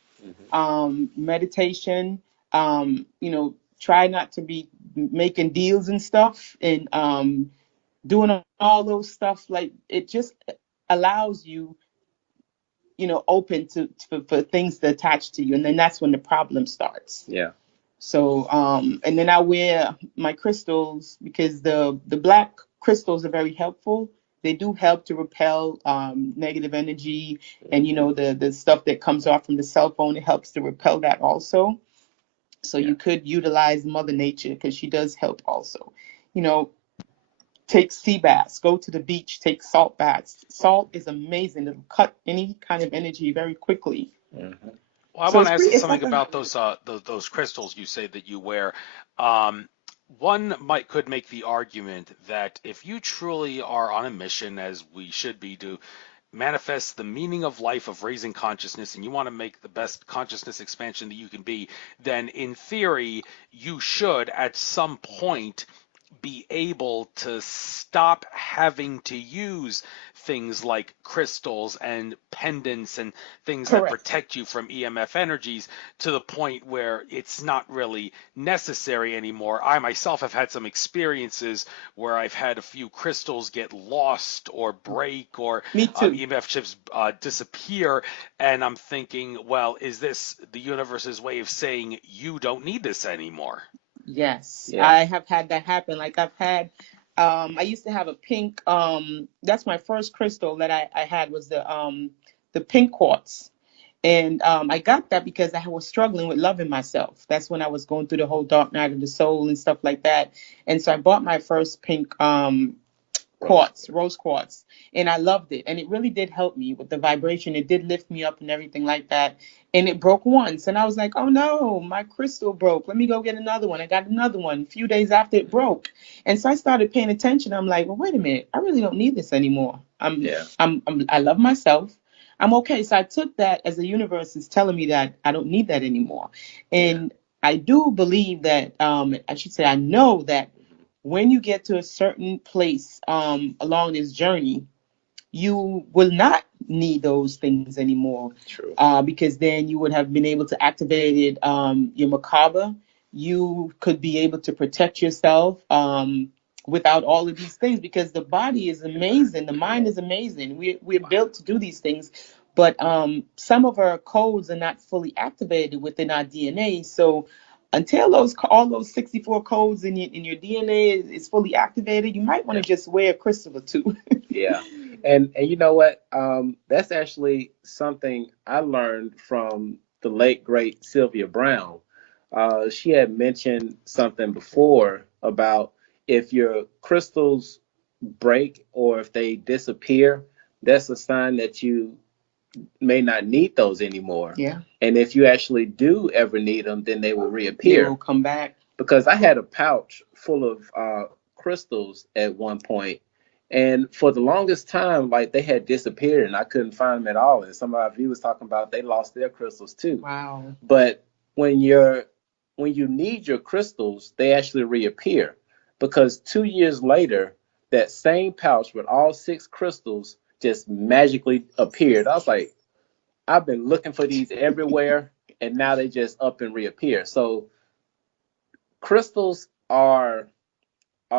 Mm-hmm. Meditation, try not to be making deals and stuff, and doing all those stuff. Like, it just allows you, open for things to attach to you. And then that's when the problem starts. Yeah. So, and then I wear my crystals, because the black crystals are very helpful. They do help to repel negative energy, and the stuff that comes off from the cell phone, it helps to repel that also. So you could utilize Mother Nature, because she does help also. Take sea baths, go to the beach, take salt baths. Salt is amazing. It'll cut any kind of energy very quickly. Mm-hmm. Well, I want to ask you something about those crystals you say that you wear. One could make the argument that if you truly are on a mission, as we should be, to manifest the meaning of life, of raising consciousness, and you want to make the best consciousness expansion that you can be, then in theory you should at some point be able to stop having to use things like crystals and pendants and things Correct. That protect you from EMF energies, to the point where it's not really necessary anymore. I myself have had some experiences where I've had a few crystals get lost or break, or EMF chips disappear, and I'm thinking, well, is this the universe's way of saying you don't need this anymore? Yes, yeah. I have had that happen. Like, I've had, I used to have a pink, that's my first crystal that I had, was the pink quartz. And I got that because I was struggling with loving myself. That's when I was going through the whole dark night of the soul and stuff like that. And so I bought my first pink rose quartz, and I loved it. And it really did help me with the vibration. It did lift me up and everything like that. And it broke once, and I was like, oh no, my crystal broke. Let me go get another one. I got another one a few days after it broke. And so I started paying attention. I'm like, well, wait a minute. I really don't need this anymore. I love myself. I'm okay. So I took that as the universe is telling me that I don't need that anymore. And I do believe that, I know that when you get to a certain place along this journey, you will not need those things anymore. True. Because then you would have been able to activate it, your macabre. You could be able to protect yourself without all of these things, because the body is amazing, the mind is amazing. We're built to do these things, but some of our codes are not fully activated within our DNA. So until all those 64 codes in your DNA is fully activated, you might want to just wear a crystal or two. Yeah. And you know what? That's actually something I learned from the late great Sylvia Brown. She had mentioned something before about if your crystals break or if they disappear, that's a sign that you may not need those anymore. Yeah. And if you actually do ever need them, then they will They reappear. will come back. Because I had a pouch full of crystals at one point, and for the longest time, like, they had disappeared and I couldn't find them at all. And some of our viewers talking about they lost their crystals too. Wow. But when you need your crystals, they actually reappear, because 2 years later, that same pouch with all 6 crystals just magically appeared. I was like, I've been looking for these everywhere, and now they just up and reappear. So crystals are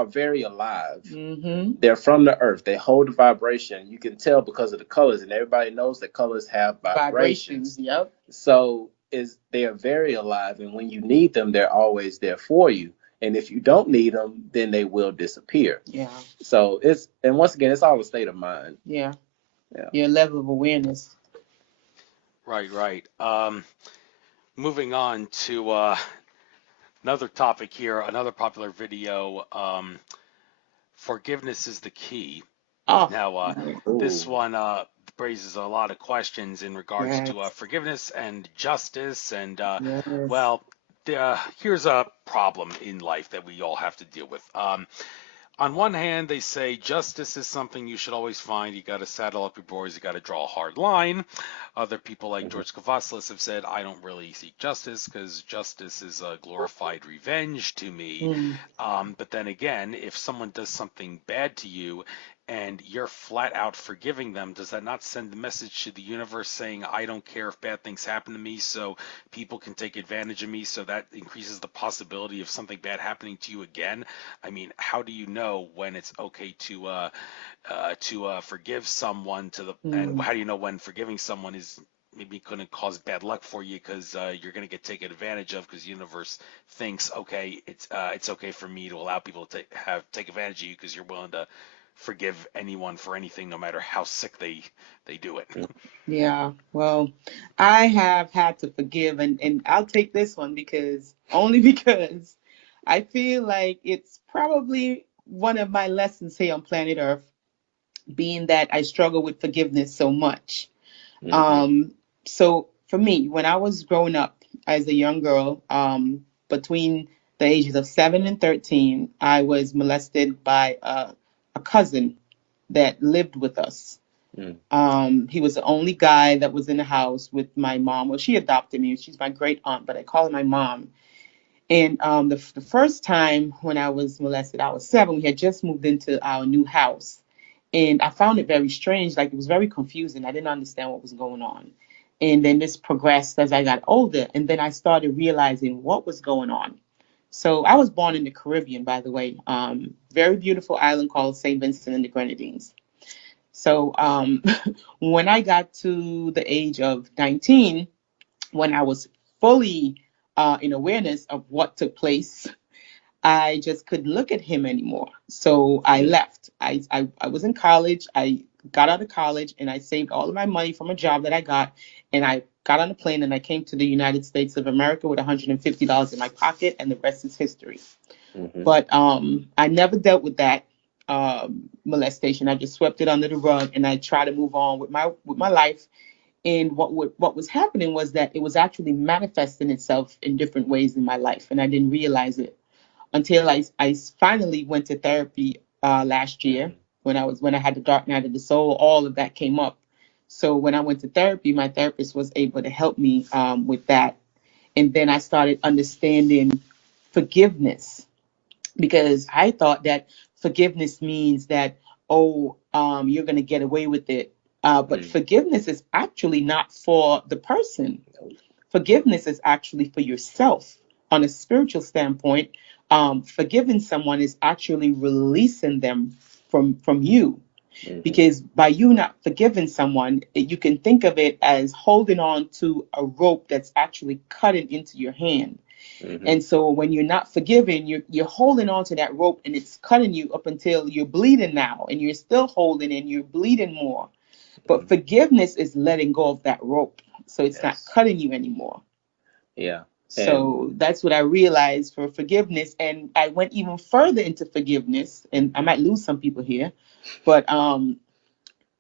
very alive. Mm-hmm. They're from the earth. They hold the vibration. You can tell because of the colors, and everybody knows that colors have vibrations. Yep. So they are very alive, and when you need them, they're always there for you. And if you don't need them, then they will disappear. Yeah. So once again, it's all a state of mind. Yeah. Yeah. Your level of awareness. Right. Moving on to another topic here, another popular video. Forgiveness is the key. Oh. Now, this one raises a lot of questions in regards to forgiveness and justice. And, well, here's a problem in life that we all have to deal with. On one hand, they say justice is something you should always find. You got to saddle up your boys. You got to draw a hard line. Other people like George Kavaslis have said, I don't really seek justice because justice is a glorified revenge to me. But then again, if someone does something bad to you and you're flat out forgiving them, does that not send the message to the universe saying, I don't care if bad things happen to me, so people can take advantage of me, so that increases the possibility of something bad happening to you again? I mean, how do you know when it's okay to forgive someone and how do you know when forgiving someone is maybe going to cause bad luck for you because you're going to get taken advantage of because the universe thinks, okay, it's okay for me to allow people to take advantage of you because you're willing to forgive anyone for anything, no matter how sick they do it. Yeah, well, I have had to forgive, and I'll take this one because I feel like it's probably one of my lessons here on planet Earth, being that I struggle with forgiveness so much. So for me, when I was growing up as a young girl, between the ages of 7 and 13, I was molested by a cousin that lived with us. He was the only guy that was in the house with my mom. Well, she adopted me. She's my great aunt, but I call her my mom. And the first time when I was molested, I was 7. We had just moved into our new house. And I found it very strange. Like, it was very confusing. I didn't understand what was going on. And then this progressed as I got older. And then I started realizing what was going on. So I was born in the Caribbean, by the way. Very beautiful island called St. Vincent and the Grenadines. So when I got to the age of 19, when I was fully in awareness of what took place, I just couldn't look at him anymore. So I left. I was in college. I got out of college and I saved all of my money from a job that I got. And I got on a plane and I came to the United States of America with $150 in my pocket, and the rest is history. But I never dealt with that molestation. I just swept it under the rug and I tried to move on with my life. And what was happening was that it was actually manifesting itself in different ways in my life, and I didn't realize it until I finally went to therapy last year when I had the dark night of the soul. All of that came up. So when I went to therapy, my therapist was able to help me with that. And then I started understanding forgiveness, because I thought that forgiveness means that, oh, you're going to get away with it. But forgiveness is actually not for the person. Forgiveness is actually for yourself. On a spiritual standpoint, forgiving someone is actually releasing them from you. Because by you not forgiving someone, you can think of it as holding on to a rope that's actually cutting into your hand. And so when you're not forgiving, you're holding on to that rope, and it's cutting you up until you're bleeding now, and you're still holding and you're bleeding more. But forgiveness is letting go of that rope, so it's not cutting you anymore. Yeah. So that's what I realized for forgiveness. And I went even further into forgiveness, and I might lose some people here, but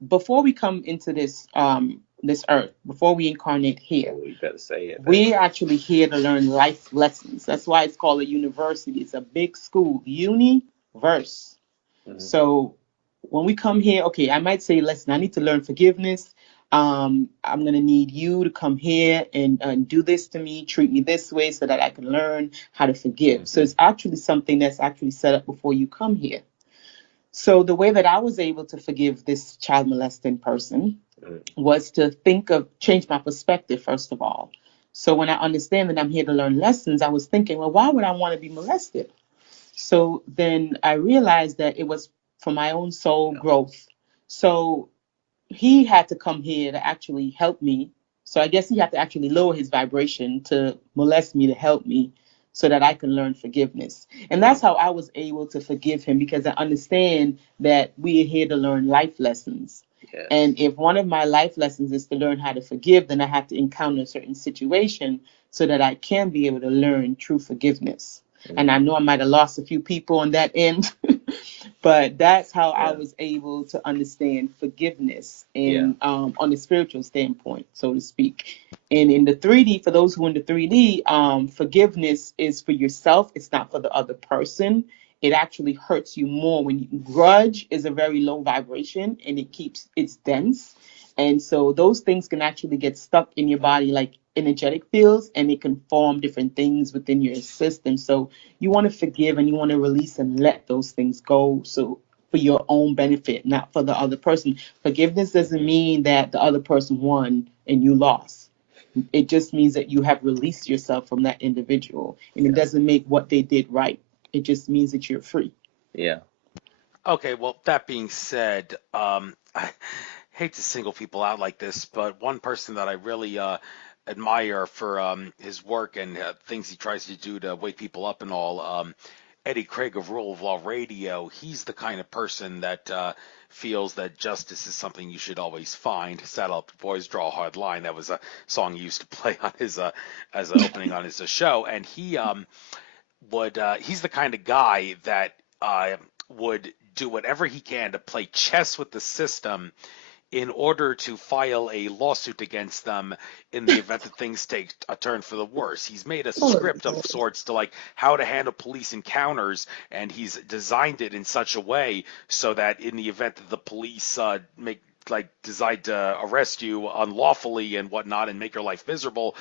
before we come into this earth, before we incarnate here, you better say it. we're actually here to learn life lessons. That's why it's called a university. It's a big school, universe. So when we come here, okay, I might say, listen, I need to learn forgiveness. I'm going to need you to come here and do this to me, treat me this way so that I can learn how to forgive. So it's actually something that's actually set up before you come here. So the way that I was able to forgive this child molesting person was to change my perspective, first of all. So when I understand that I'm here to learn lessons, I was thinking, well, why would I want to be molested? So then I realized that it was for my own soul growth. So he had to come here to actually help me. So I guess he had to actually lower his vibration to molest me, to help me, so that I can learn forgiveness. And that's how I was able to forgive him, because I understand that we are here to learn life lessons. Yes. And if one of my life lessons is to learn how to forgive, then I have to encounter a certain situation so that I can be able to learn true forgiveness. And I know I might have lost a few people on that end, but that's how I was able to understand forgiveness and on a spiritual standpoint, so to speak. And in the 3D, for those who are in the 3D, forgiveness is for yourself. It's not for the other person. It actually hurts you more. Grudge is a very low vibration, and it's dense. And so those things can actually get stuck in your body like energetic fields, and it can form different things within your system. So you want to forgive and you want to release and let those things go. So for your own benefit, not for the other person. Forgiveness doesn't mean that the other person won and you lost. It just means that you have released yourself from that individual, and it doesn't make what they did right. It just means that you're free. Yeah. Okay, well, that being said, I hate to single people out like this, but one person that I really admire for his work and things he tries to do to wake people up and all, Eddie Craig of Rule of Law Radio, he's the kind of person that feels that justice is something you should always find. Saddle up, boys, draw a hard line. That was a song he used to play on his as an opening on his show, and he's the kind of guy that would do whatever he can to play chess with the system in order to file a lawsuit against them in the event that things take a turn for the worse. He's made a script of sorts to like how to handle police encounters, and he's designed it in such a way so that in the event that the police decide to arrest you unlawfully and whatnot and make your life miserable,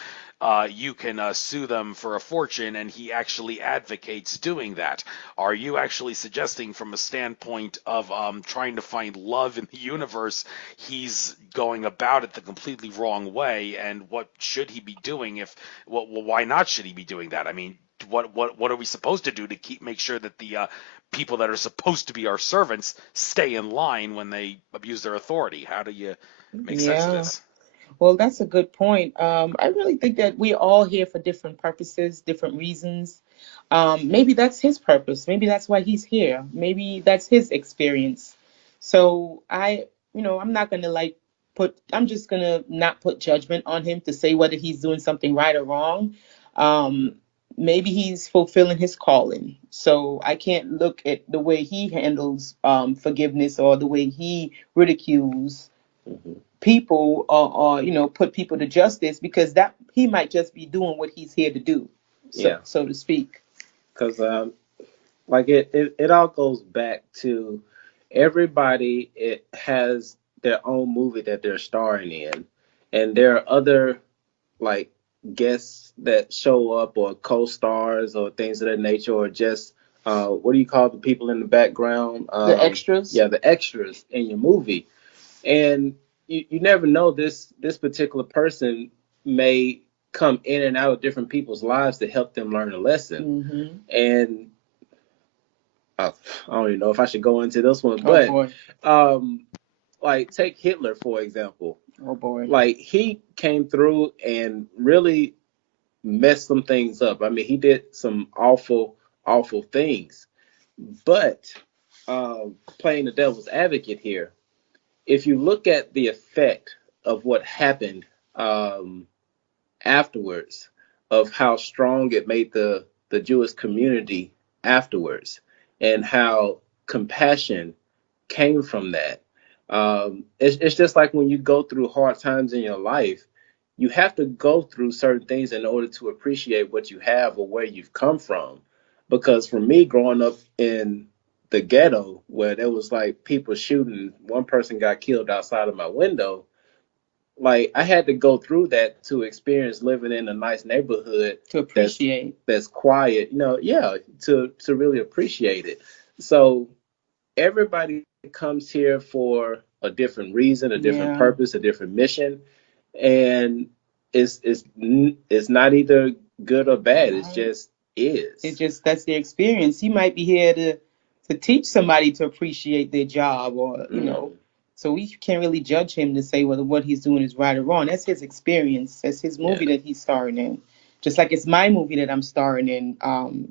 you can sue them for a fortune, and he actually advocates doing that. Are you actually suggesting, from a standpoint of trying to find love in the universe, he's going about it the completely wrong way? And what should he be doing? Why not should he be doing that? I mean, what are we supposed to do to make sure that the people that are supposed to be our servants stay in line when they abuse their authority? How do you make sense of this? Well, that's a good point. I really think that we're all here for different purposes, different reasons. Maybe that's his purpose. Maybe that's why he's here. Maybe that's his experience. So I'm not going to I'm just going to not put judgment on him to say whether he's doing something right or wrong. Maybe he's fulfilling his calling. So I can't look at the way he handles forgiveness or the way he ridicules people or put people to justice, because that he might just be doing what he's here to do, so to speak. Because it all goes back to everybody. It has their own movie that they're starring in, and there are other guests that show up, or co-stars or things of that nature, or just what do you call the people in the background? The extras. Yeah, the extras in your movie. And you never know, this particular person may come in and out of different people's lives to help them learn a lesson. And I don't even know if I should go into this one, but like take Hitler for example. Oh boy. Like he came through and really messed some things up. I mean, he did some awful things. But playing the devil's advocate here, if you look at the effect of what happened afterwards, of how strong it made the Jewish community afterwards, and how compassion came from that. It's just like when you go through hard times in your life, you have to go through certain things in order to appreciate what you have or where you've come from. Because for me, growing up in the ghetto, where there was like people shooting, one person got killed outside of my window, like I had to go through that to experience living in a nice neighborhood to appreciate that's quiet, to really appreciate it. So everybody comes here for a different reason, a different purpose, a different mission, and it's not either good or bad. It's just is. It's just that's the experience. He might be here to teach somebody to appreciate their job, or you know. So we can't really judge him to say whether what he's doing is right or wrong. That's his experience. That's his movie that he's starring in. Just like it's my movie that I'm starring in,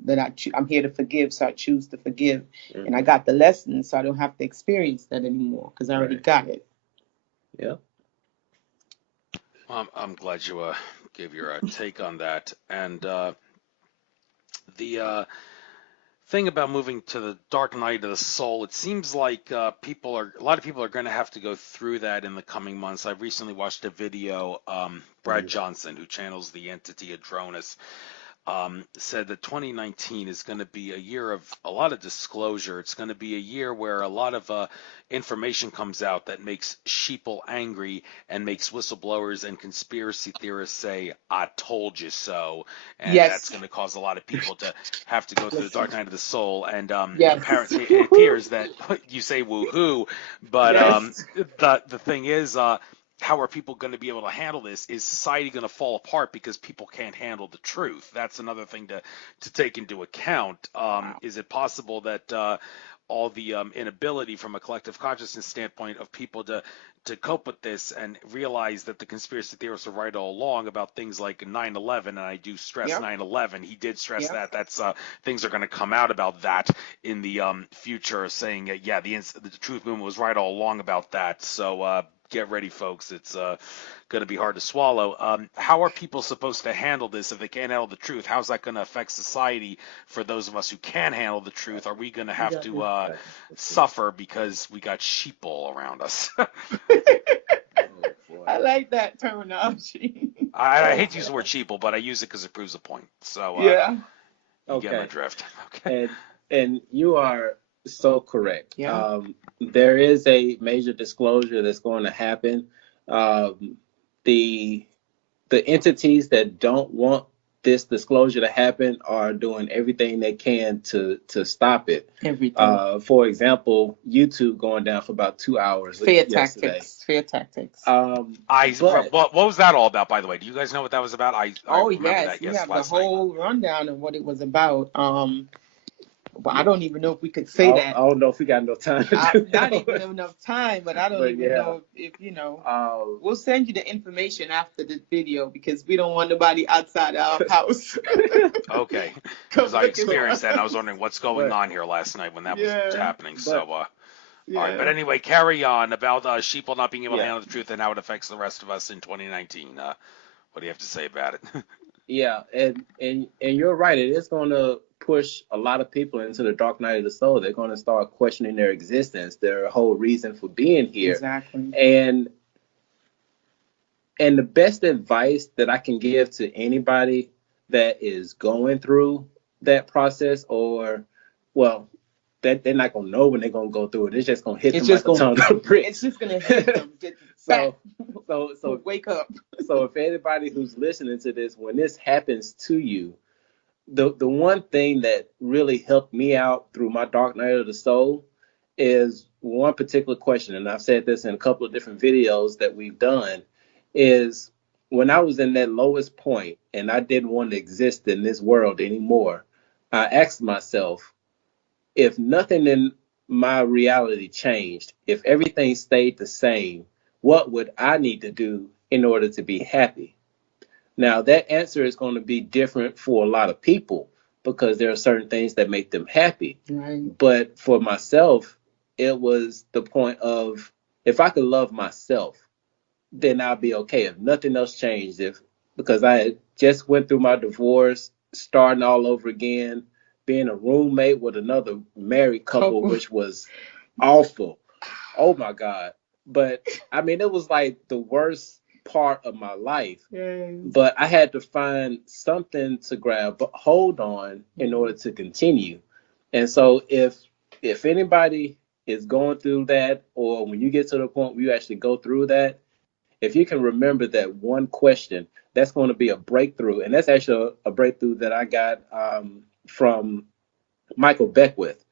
that I'm here to forgive, so I choose to forgive. And I got the lesson, so I don't have to experience that anymore because I already got it. Yeah. I'm glad you gave your take on that. And the thing about moving to the dark night of the soul, it seems like a lot of people are going to have to go through that in the coming months. I recently watched a video. Brad Johnson, who channels the entity Adronis, said that 2019 is going to be a year of a lot of disclosure. It's going to be a year where a lot of information comes out that makes sheeple angry and makes whistleblowers and conspiracy theorists say, "I told you so." And that's going to cause a lot of people to have to go through the dark night of the soul. And apparently it appears that you say woohoo, but the thing is, how are people going to be able to handle this? Is society going to fall apart because people can't handle the truth? That's another thing to take into account. Is it possible that all the inability from a collective consciousness standpoint of people to cope with this and realize that the conspiracy theorists are right all along about things like 9/11, and I do stress 9/11. He did stress that. That's things are going to come out about that in the future, saying the truth movement was right all along about that. So get ready, folks. It's going to be hard to swallow. How are people supposed to handle this if they can't handle the truth? How's that going to affect society for those of us who can handle the truth? Are we going to have to suffer because we got sheeple around us? I like that terminology. I hate to use the word sheeple, but I use it because it proves a point. So you get my drift. Okay. And you are so correct. Yeah. There is a major disclosure that's going to happen. The entities that don't want this disclosure to happen are doing everything they can to stop it. Everything. For example, YouTube going down for about 2 hours. Fear tactics. What was that all about, by the way? Do you guys know what that was about? I remember that. We have the whole rundown of what it was about. But I don't even know if we could say that. I don't know if we got enough time. Not even enough time, but I don't even know if we'll send you the information after the video because we don't want nobody outside our house. Okay. Because I experienced that and I was wondering what's going on here last night when that was happening. All right. But anyway, carry on about sheeple not being able to handle the truth and how it affects the rest of us in 2019. What do you have to say about it? Yeah, and you're right. It is going to push a lot of people into the dark night of the soul. They're going to start questioning their existence, their whole reason for being here. Exactly. And the best advice that I can give to anybody that is going through that process, or that they're not going to know when they're going to go through it. It's just going to hit them like a ton of bricks. It's just going to hit them. So wake up. So if anybody who's listening to this, when this happens to you, the one thing that really helped me out through my dark night of the soul is one particular question, and I've said this in a couple of different videos that we've done, is when I was in that lowest point and I didn't want to exist in this world anymore, I asked myself, if nothing in my reality changed, if everything stayed the same, what would I need to do in order to be happy? Now, that answer is going to be different for a lot of people because there are certain things that make them happy. Right. But for myself, it was the point of, if I could love myself, then I'll be okay. If nothing else changed, if because I had just went through my divorce, starting all over again, being a roommate with another married couple, which was awful. Oh my God. But I mean, it was like the worst part of my life. Yes. But I had to find something to grab hold on in order to continue. And so if anybody is going through that, or when you get to the point where you actually go through that, if you can remember that one question, that's going to be a breakthrough. And that's actually a breakthrough that I got from Michael Beckwith.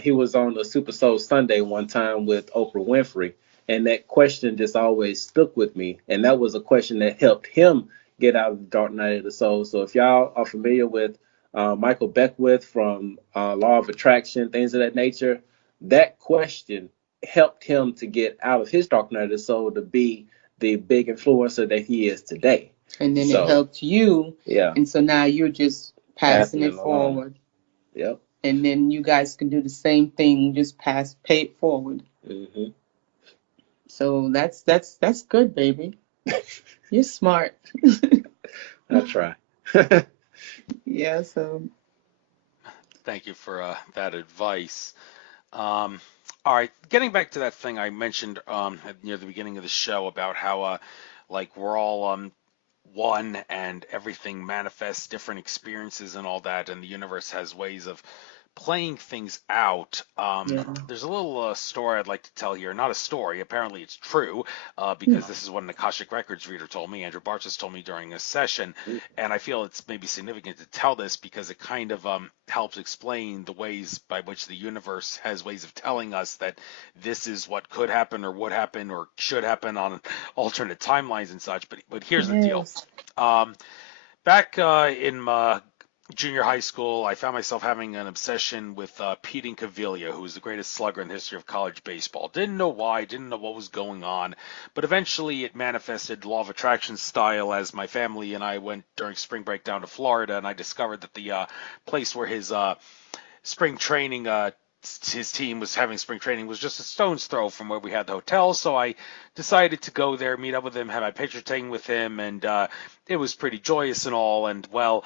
He was on the Super Soul Sunday one time with Oprah Winfrey, and that question just always stuck with me. And that was a question that helped him get out of the dark night of the soul. So if y'all are familiar with Michael Beckwith from Law of Attraction, things of that nature, that question helped him to get out of his dark night of the soul to be the big influencer that he is today. And then it helped you. Yeah. And so now you're just passing it forward. Yep. And then you guys can do the same thing, just pay it forward. Mm-hmm. So that's good, baby. You're smart. I try. Yeah. So. Thank you for that advice. All right, getting back to that thing I mentioned near the beginning of the show about how like we're all one and everything manifests different experiences and all that, and the universe has ways of playing things out. There's a little story I'd like to tell here. Not a story, apparently it's true, because this is what an Akashic Records reader told me. Andrew Bartzis told me during a session, and I feel it's maybe significant to tell this because it kind of helps explain the ways by which the universe has ways of telling us that this is what could happen or would happen or should happen on alternate timelines and such. But here's the deal. Back in junior high school, I found myself having an obsession with Pete Incaviglia, who was the greatest slugger in the history of college baseball. Didn't know why, didn't know what was going on, but eventually it manifested law of attraction style as my family and I went during spring break down to Florida, and I discovered that the place where his spring training his team was having spring training was just a stone's throw from where we had the hotel, so I decided to go there, meet up with him, have my picture taken with him, and it was pretty joyous and all. And well,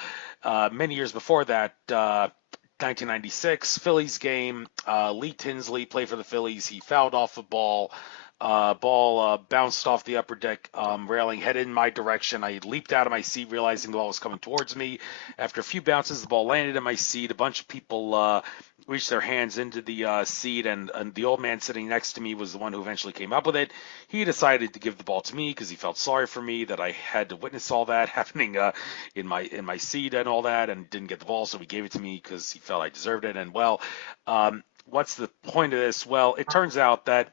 many years before that, 1996 Phillies game, Lee Tinsley played for the Phillies. He fouled off a ball. Ball bounced off the upper deck railing, headed in my direction. I leaped out of my seat, realizing the ball was coming towards me. After a few bounces, the ball landed in my seat. A bunch of people reached their hands into the seat, and the old man sitting next to me was the one who eventually came up with it. He decided to give the ball to me because he felt sorry for me that I had to witness all that happening in my seat and all that, and didn't get the ball, so he gave it to me because he felt I deserved it. And well, what's the point of this? Well, it turns out that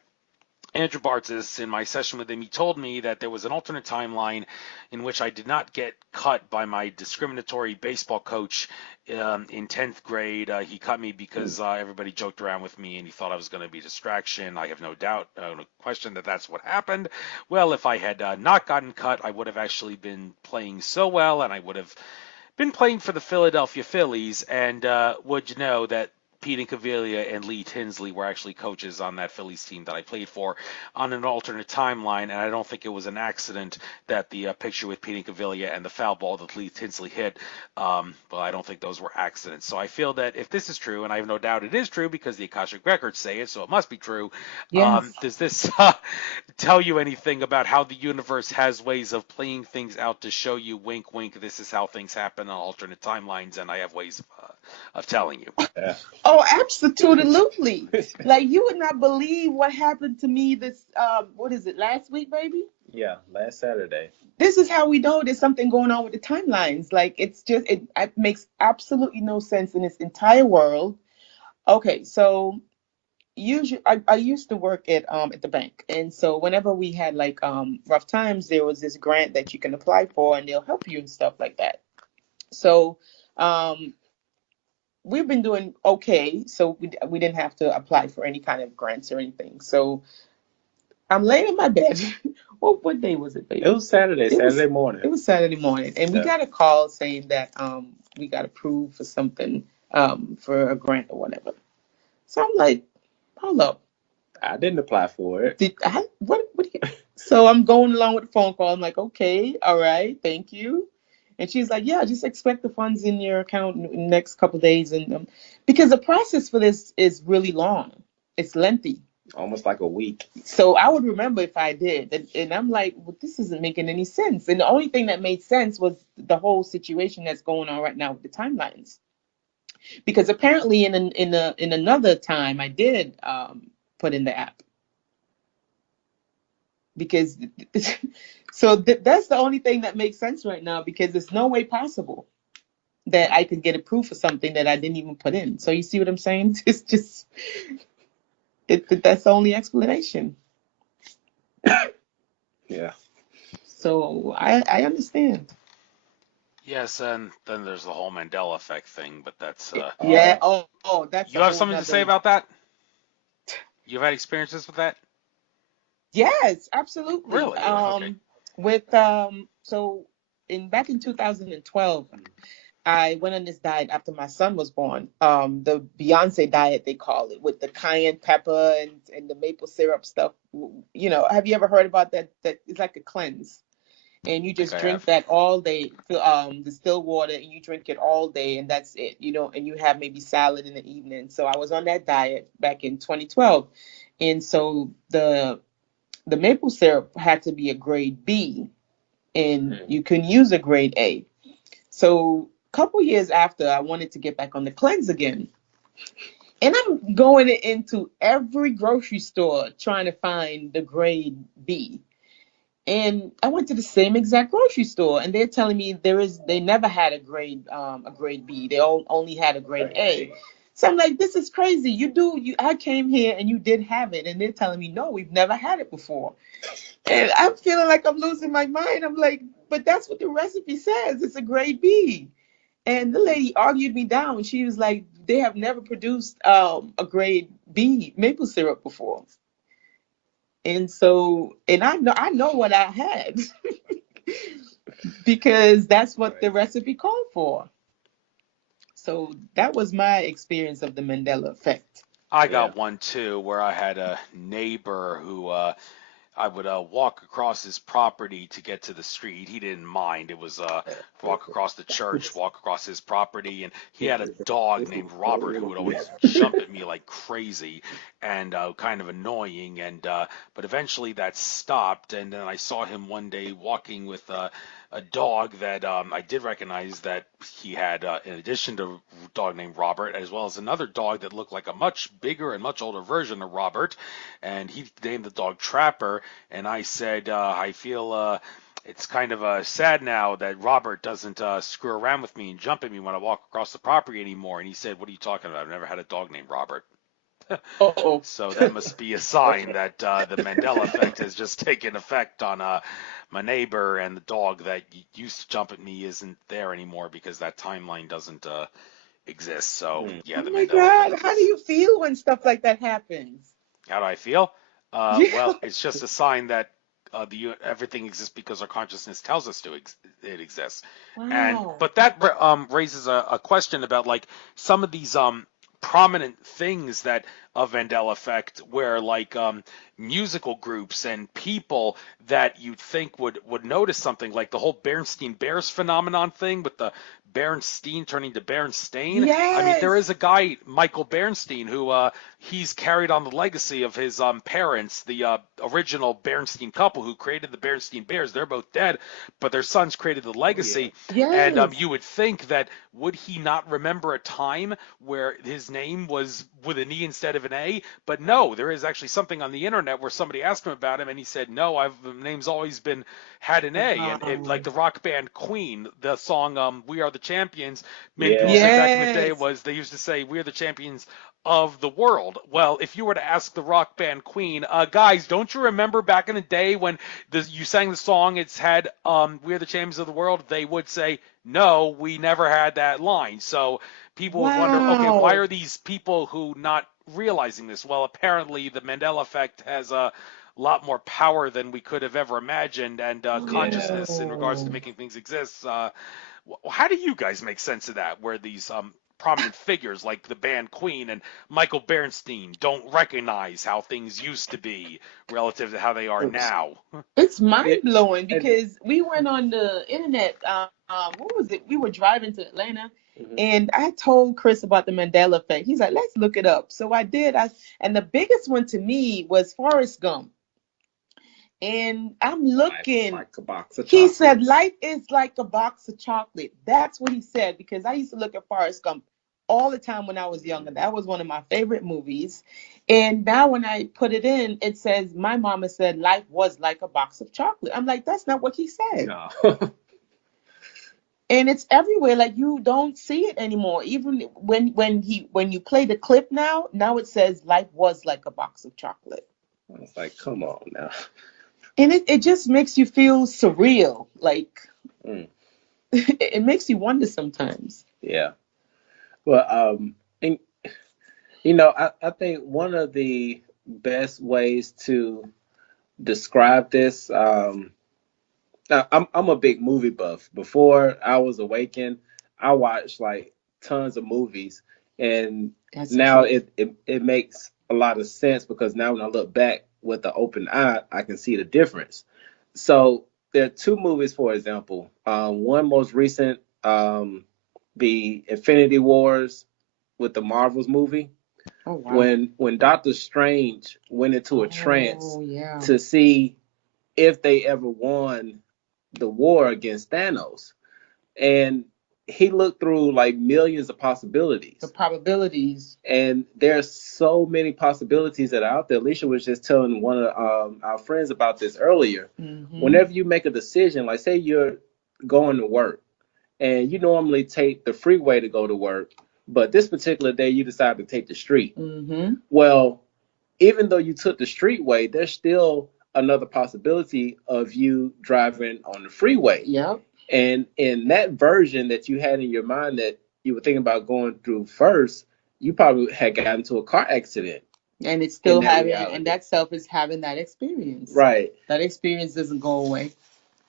Andrew Bartzis, in my session with him, he told me that there was an alternate timeline in which I did not get cut by my discriminatory baseball coach in 10th grade. He cut me because everybody joked around with me and he thought I was going to be a distraction. I have no doubt, no question that that's what happened. Well, if I had not gotten cut, I would have actually been playing so well, and I would have been playing for the Philadelphia Phillies. And would you know that Pete Incaviglia and Lee Tinsley were actually coaches on that Phillies team that I played for on an alternate timeline, and I don't think it was an accident that the picture with Pete Incaviglia and the foul ball that Lee Tinsley hit, well, I don't think those were accidents. So I feel that if this is true, and I have no doubt it is true because the Akashic Records say it, so it must be true. Yes. Does this tell you anything about how the universe has ways of playing things out to show you, wink, wink, this is how things happen on alternate timelines, and I have ways of of telling you. Yeah. Oh, absolutely. Like you would not believe what happened to me this what is it, last week, baby? Yeah, last Saturday. This is how we know there's something going on with the timelines. Like it makes absolutely no sense in this entire world. Okay, so usually I used to work at the bank, and so whenever we had like rough times, there was this grant that you can apply for and they'll help you and stuff like that. So um we've been doing okay, so we didn't have to apply for any kind of grants or anything. So I'm laying in my bed. What day was it, baby? It was Saturday, It was Saturday morning. it was Saturday morning, and we Yeah. got a call saying that we got approved for something for a grant or whatever. So I'm like, hold up, I didn't apply for it. did I what? So I'm going along with the phone call. I'm like, okay, all right, thank you. And she's like, yeah, just expect the funds in your account in the next couple of days, and because the process for this is really long, it's lengthy. Almost like a week. So I would remember if I did, and I'm like, well, this isn't making any sense. And the only thing that made sense was the whole situation that's going on right now with the timelines, because apparently in another time I did put in the app because that's the only thing that makes sense right now, because there's no way possible that I could get approved for something that I didn't even put in. So you see what I'm saying? It's just that's the only explanation. Yeah. So I understand. Yes, and then there's the whole Mandela effect thing, but that's Yeah. Oh, that's you a have whole something to say nother. about that? You've had experiences with that? Yes, absolutely. Really? Okay. With so in back in 2012, I went on this diet after my son was born. The Beyonce diet, they call it, with the cayenne pepper and the maple syrup stuff. You know, have you ever heard about that? That it's like a cleanse, and you I think just I drink have. that all day. Distilled water, and you drink it all day, and that's it. You know, and you have maybe salad in the evening. So I was on that diet back in 2012, and so the maple syrup had to be a grade B, and you can use a grade A. So a couple years after, I wanted to get back on the cleanse again. And I'm going into every grocery store trying to find the grade B. And I went to the same exact grocery store, and they're telling me they never had a grade B. They only had a grade A. So I'm like, this is crazy. I came here and you did have it, and they're telling me no, we've never had it before. And I'm feeling like I'm losing my mind. I'm like, but that's what the recipe says. It's a grade B. And the lady argued me down. She was like, they have never produced a grade B maple syrup before. And so, and I know what I had because that's what the recipe called for. So that was my experience of the Mandela effect. I Yeah. got one too, where I had a neighbor who I would walk across his property to get to the street. He didn't mind. It was walk across the church, walk across his property, and he had a dog named Robert who would always jump at me like crazy and kind of annoying. And but eventually that stopped, and then I saw him one day walking with a dog that I did recognize that he had, in addition to a dog named Robert, as well as another dog that looked like a much bigger and much older version of Robert, and he named the dog Trapper. And I said, I feel it's kind of sad now that Robert doesn't screw around with me and jump at me when I walk across the property anymore. And he said, what are you talking about? I've never had a dog named Robert. Oh, So that must be a sign that the Mandela effect has just taken effect on my neighbor, and the dog that used to jump at me isn't there anymore because that timeline doesn't exist. So yeah, oh the my Mandela God. effect How do is. you feel when stuff like that happens? How do I feel? Yeah. Well, it's just a sign that everything exists because our consciousness tells us it exists. And Wow. but that raises a question about like some of these prominent things that of Mandela effect, where like musical groups and people that you'd think would notice something, like the whole Bernstein Bears phenomenon thing with the Bernstein turning to Bernstein. I mean, there Yes. is a guy, Michael Bernstein, who he's carried on the legacy of his parents, the original Bernstein couple who created the Bernstein Bears. They're both dead, but their sons created the Oh yeah. legacy. And Yes. you would think that would he not remember a time where his name was with an E instead of an A? But no, there is actually something on the internet where somebody asked him about him, and he said, "No, the name's always been had an A." And like Wow. the rock band Queen, the song "We Are the Champions," many people Yeah. say back in the day Yes. was they used to say "We are the champions of the world." Well, if you were to ask the rock band Queen, guys, don't you remember back in the day when you sang the song? It's had "We are the champions of the world." They would say, "No, we never had that line." So people would wonder, okay, why Wow. are these people who not realizing this? Well, apparently the Mandela effect has a lot more power than we could have ever imagined, and Yeah. consciousness in regards to Oh. making things exist. How do you guys make sense of that? Where these prominent figures like the band Queen and Michael Bernstein don't recognize how things used to be relative to how they are now? It's Yeah. mind blowing And because we went on the internet. What was it? We were driving to Atlanta, mhm. and I told Kris about the Mandela effect. He's like, "Let's look it up." So I did. And the biggest one to me was Forrest Gump. And I'm Life is looking. like a box of He said, chocolates. "Life is like a box of chocolate." That's what he said because I used to look at Forrest Gump all the time when I was younger. That was one of my favorite movies. And now when I put it in, it says, "My mama said life was like a box of chocolate." I'm like, that's not what he said. No. And it's everywhere. Like you don't see it anymore. Even when you play the clip now it says life was like a box of chocolate. I was like, come on now. And it just makes you feel surreal. Like Mm, it makes you wonder sometimes. yeah. Well, and I think one of the best ways to describe this, I'm a big movie buff. Before I was awakened, I watched like tons of movies, and That's the now truth. it makes a lot of sense because now when I look back with the open eye, I can see the difference. So there are two movies, for example. One most recent, the Infinity Wars with the Marvels movie, Oh wow. when Doctor Strange went into a trance Oh yeah. to see if they ever won the war against Thanos. And he looked through like millions of The possibilities. probabilities. And there's so many possibilities that are out there. Alicia was just telling one of our friends about this earlier. Mm-hmm. Whenever you make a decision, like say you're going to work and you normally take the freeway to go to work, but this particular day you decide to take the street. Mm-hmm. Well, even though you took the streetway, there's still another possibility of you driving on the freeway. Yep. And in that version that you had in your mind that you were thinking about going through first, you probably had gotten into a car accident And it's in still that having, and reality. that self is having that experience. Right. That experience doesn't go away.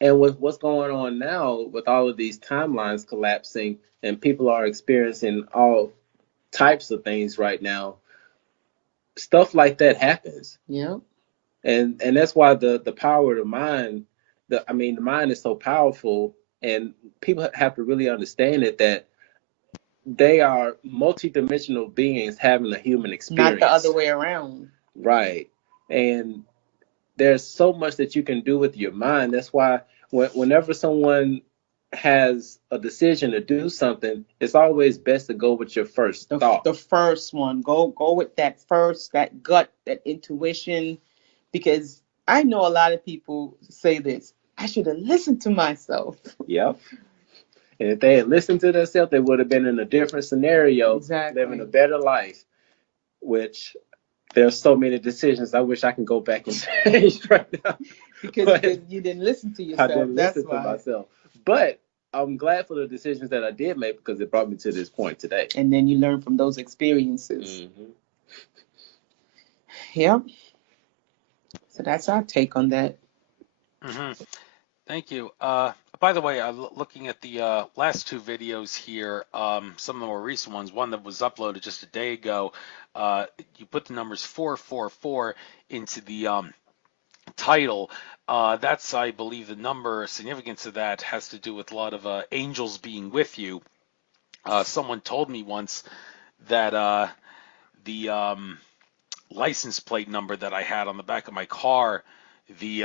And with what's going on now, with all of these timelines collapsing and people are experiencing all types of things right now, stuff like that happens. Yep. And that's why the power of the mind, the mind is so powerful, and people have to really understand it that they are multidimensional beings having a human Not the other experience. way around. Right. And there's so much that you can do with your mind. That's why whenever someone has a decision to do something, it's always best to go with your first thought. The first one. Go with that first, that gut, that intuition. Because I know a lot of people say this. I should have listened to myself. Yep. And if they had listened to themselves, they would have been in a different scenario, living a Exactly. better life, which there's so many decisions I wish I can go back and change right now. Because But you didn't listen to I yourself. didn't That's listen to why. myself. But I'm glad for the decisions that I did make because it brought me to this point today. And then you learn from those experiences. Hmm. Yep. So that's our take on that. Hmm. Thank you. By the way, looking at the last two videos here, some of the more recent ones, one that was uploaded just a day ago, you put the numbers 444 into the title. That's, I believe, the number significance of that has to do with a lot of angels being with you. Someone told me once that the license plate number that I had on the back of my car, the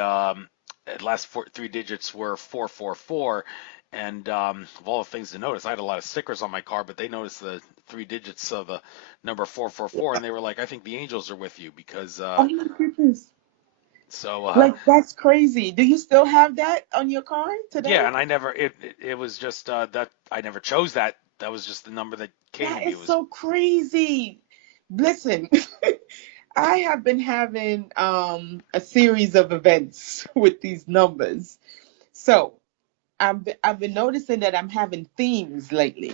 last three digits were 444. And of all the things to notice, I had a lot of stickers on my car, but they noticed the three digits of the number 444, and they were like, "I think the angels are with you," because Oh my goodness. so Like, that's crazy. Do you still have that on your car yeah, today? and I never it was just that I never chose that. That was just the number that came to That me. It is was so crazy. Listen, I have been having a series of events with these numbers. So I've been noticing that I'm having themes lately.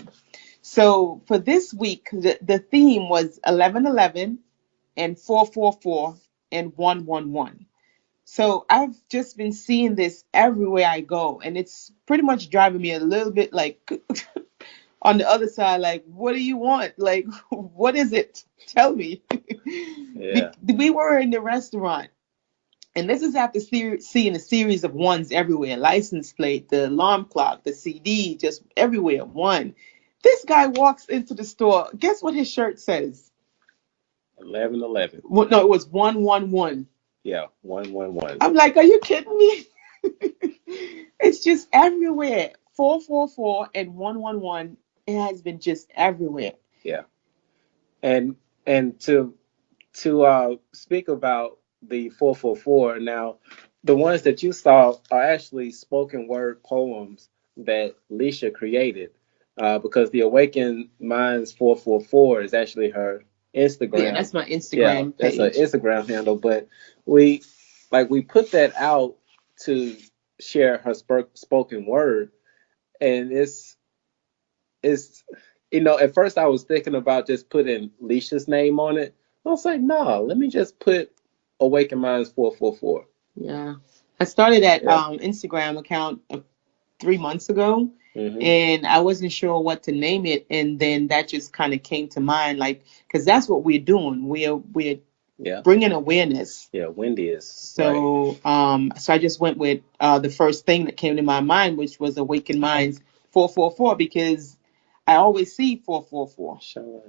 So for this week, the theme was 1111 and 444 and 111. So I've just been seeing this everywhere I go, and it's pretty much driving me a little bit like on the other side, like, what do you want? Like, what is it? Tell me. Yeah. We were in the restaurant, and this is after seeing a series of ones everywhere, license plate, the alarm clock, the CD, just everywhere, one. This guy walks into the store. Guess what his shirt says? 1111. Well, no, it was 111. Yeah, 111. I'm like, are you kidding me? It's just everywhere. 444 and 111. It has been just everywhere. Yeah. And to speak about the 444, now the ones that you saw are actually spoken word poems that Leisha created, because the Awakened Minds 444 is actually her Instagram. Yeah, that's my Yeah, Instagram that's her page. Instagram handle. But we put that out to share her spoken word, and it's at first I was thinking about just putting Leisha's name on it. I was like, no, let me just put Awaken Minds 444. Yeah. I started that Yeah. Instagram account 3 months ago, Mm-hmm. and I wasn't sure what to name it, and then that just kind of came to mind, like, because that's what we're doing. We're Yeah. bringing awareness. Yeah, Wendy is. So so I just went with the first thing that came to my mind, which was Awaken Minds 444, because I always see 444. Shawn.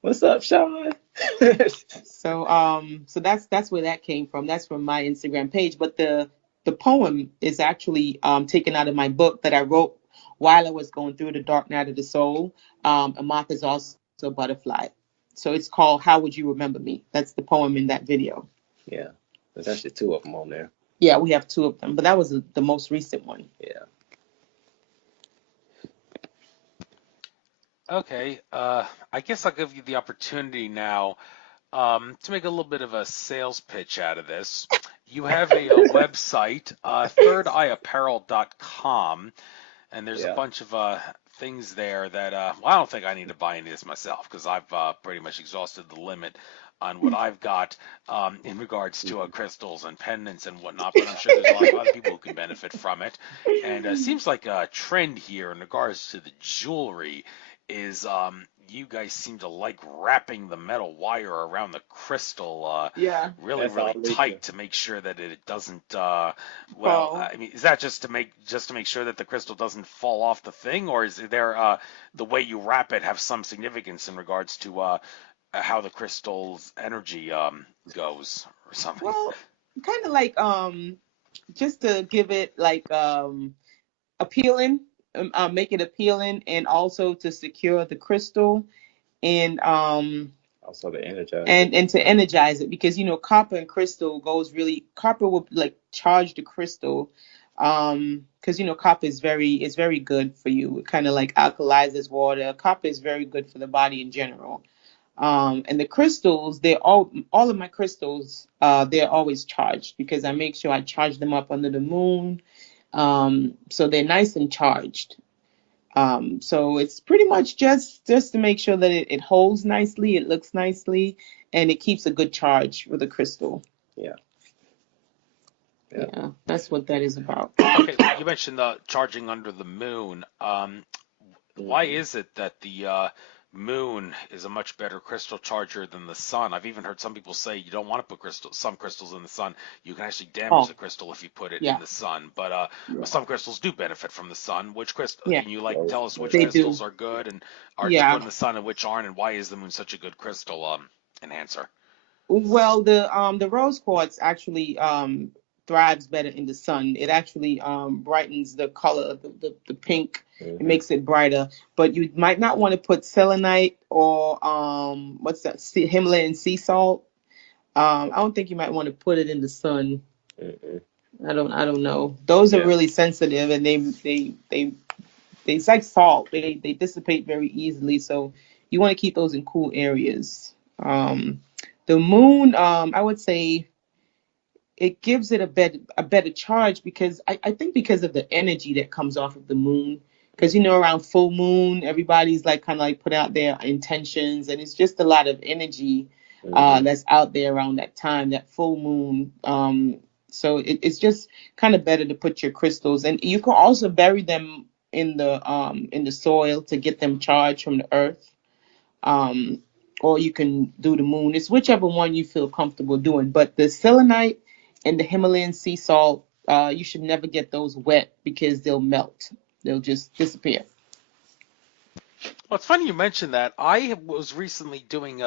What's up, Shawn? So that's where that came from. That's from my Instagram page. But the poem is actually taken out of my book that I wrote while I was going through the dark night of the soul. A moth is also a butterfly. So it's called How Would You Remember Me? That's the poem in that video. Yeah, there's actually two of them on there. Yeah, we have two of them, but that was the most recent one. Yeah. okay. I guess I'll give you the opportunity now to make a little bit of a sales pitch out of this. You have a website, thirdeyeapparel.com, and there's a Yeah. bunch of things there that well, I don't think I need to buy any of this myself because I've pretty much exhausted the limit on what I've got in regards to crystals and pendants and whatnot. But I'm sure there's a lot of other people who can benefit from it. And it seems like a trend here in regards to the jewelry is you guys seem to like wrapping the metal wire around the crystal Yeah. really That's all really Lisa. tight to make sure that it doesn't well Fall. I mean, is that just to make sure that the crystal doesn't fall off the thing, or is there the way you wrap it have some significance in regards to how the crystal's energy goes or something? Well, kind of like just to give it like appealing, make it appealing, and also to secure the crystal, and Also the Energizer. and to energize it, because copper and crystal copper will like charge the crystal, because copper is very good for you. It kind of like alkalizes water. Copper is very good for the body in general. And the crystals, they're all of my crystals, they're always charged because I make sure I charge them up under the moon. So they're nice and charged. So it's pretty much just to make sure that it holds nicely, it looks nicely, and it keeps a good charge with the crystal. Yeah. Yeah, that's what that is about. Okay, you mentioned the charging under the moon. Why is it that the moon is a much better crystal charger than the sun. I've even heard some people say you don't want to put some crystals in the sun. You can actually damage Oh, the crystal if you put it in yeah, the sun. But Yeah. some crystals do benefit from the sun. Which crystal yeah, can you Most, tell us which they most. do. crystals are good and are to put Yeah. in the sun and which aren't, and why is the moon such a good crystal enhancer? Well, the rose quartz actually thrives better in the sun. It actually brightens the color, the pink. It Mm-hmm. makes it brighter. But you might not want to put selenite or what's that? Himalayan sea salt. I don't think you might want to put it in the sun. Mm-hmm. I don't know. Those are Yeah. really sensitive, and it's like salt. They dissipate very easily, so you want to keep those in cool areas. The moon, I would say it gives it a better charge because I think because of the energy that comes off of the moon. Because around full moon, everybody's like kind of like put out their intentions, and it's just a lot of energy Mm-hmm. that's out there around that time, that full moon. So it's just kind of better to put your crystals, and you can also bury them in the soil to get them charged from the earth. Um, or you can do the moon. It's whichever one you feel comfortable doing. But the selenite and the Himalayan sea salt, you should never get those wet because they'll melt. They'll just disappear. Well, it's funny you mentioned that. I was recently doing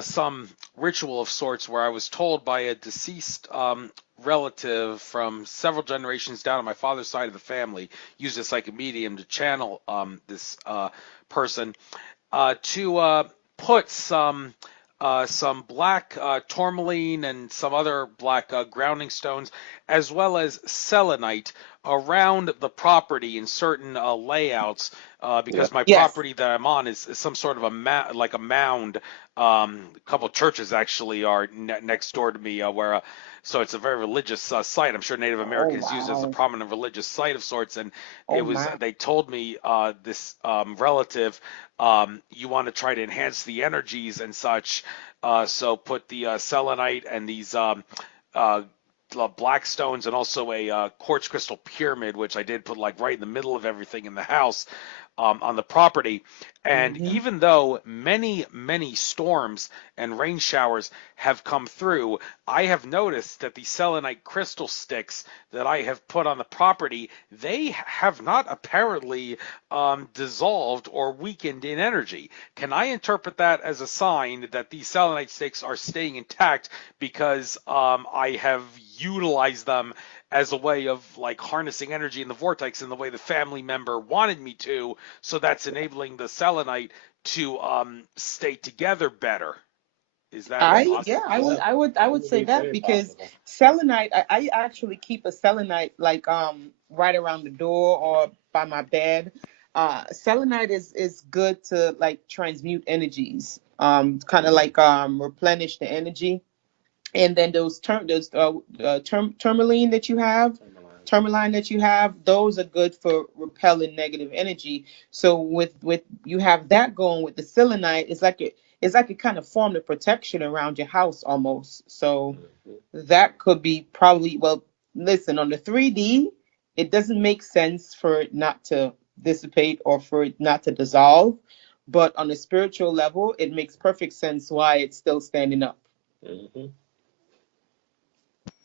some ritual of sorts where I was told by a deceased relative from several generations down on my father's side of the family, used this like a medium to channel this person to put some black tourmaline and some other black grounding stones, as well as selenite around the property in certain layouts, Yeah. because my Yes. property that I'm on is some sort of like a mound. A couple of churches actually are next door to me, so it's a very religious site. I'm sure Native Oh Americans use it as a wow. prominent religious site of sorts, and Oh my. they told me this relative, you want to try to enhance the energies and such, so put the selenite and these uh, black stones and also a quartz crystal pyramid, which I did put like right in the middle of everything in the house, on the property. And Hmm. even though many storms and rain showers have come through, I have noticed that the selenite crystal sticks that I have put on the property, they have not apparently dissolved or weakened in energy. Can I interpret that as a sign that these selenite sticks are staying intact because I have utilized them as a way of like harnessing energy in the vortex in the way the family member wanted me to, so that's enabling the selenite to stay together better? Is that a Yeah, possible? I would Yeah. I would I That would would say be that very because possible. selenite, I actually keep a selenite like right around the door or by my bed. Selenite is good to like transmute energies, kind of Mm-hmm. like replenish the energy. And then those tourmaline that you have, tourmaline that you have, those are good for repelling negative energy. So with you have that going with the selenite, it's like it kind of formed a protection around your house almost. So Mm-hmm. that could be probably, well, listen, on the 3D, it doesn't make sense for it not to dissipate or for it not to dissolve. But on a spiritual level, it makes perfect sense why it's still standing up. Mm-hmm.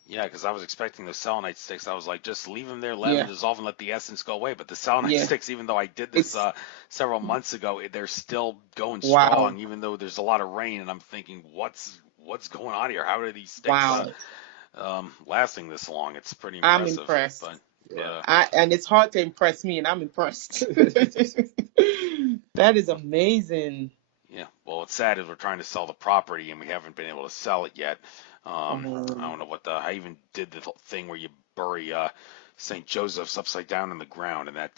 Yeah, because I was expecting those selenite sticks. I was like, just leave them there, let them Yeah. dissolve, and let the essence go away. But the selenite Yeah. sticks, even though I did this It's several months ago, they're still going wow. strong, even though there's a lot of rain. And I'm thinking, what's going on here? How are these sticks Wow. lasting this long? It's pretty I'm impressive. impressed. But Yeah. And it's hard to impress me, and I'm impressed. That is amazing. yeah, well, what's sad is we're trying to sell the property and we haven't been able to sell it yet. I Um, don't know I even did the thing where you bury St. Joseph's upside down in the ground, and that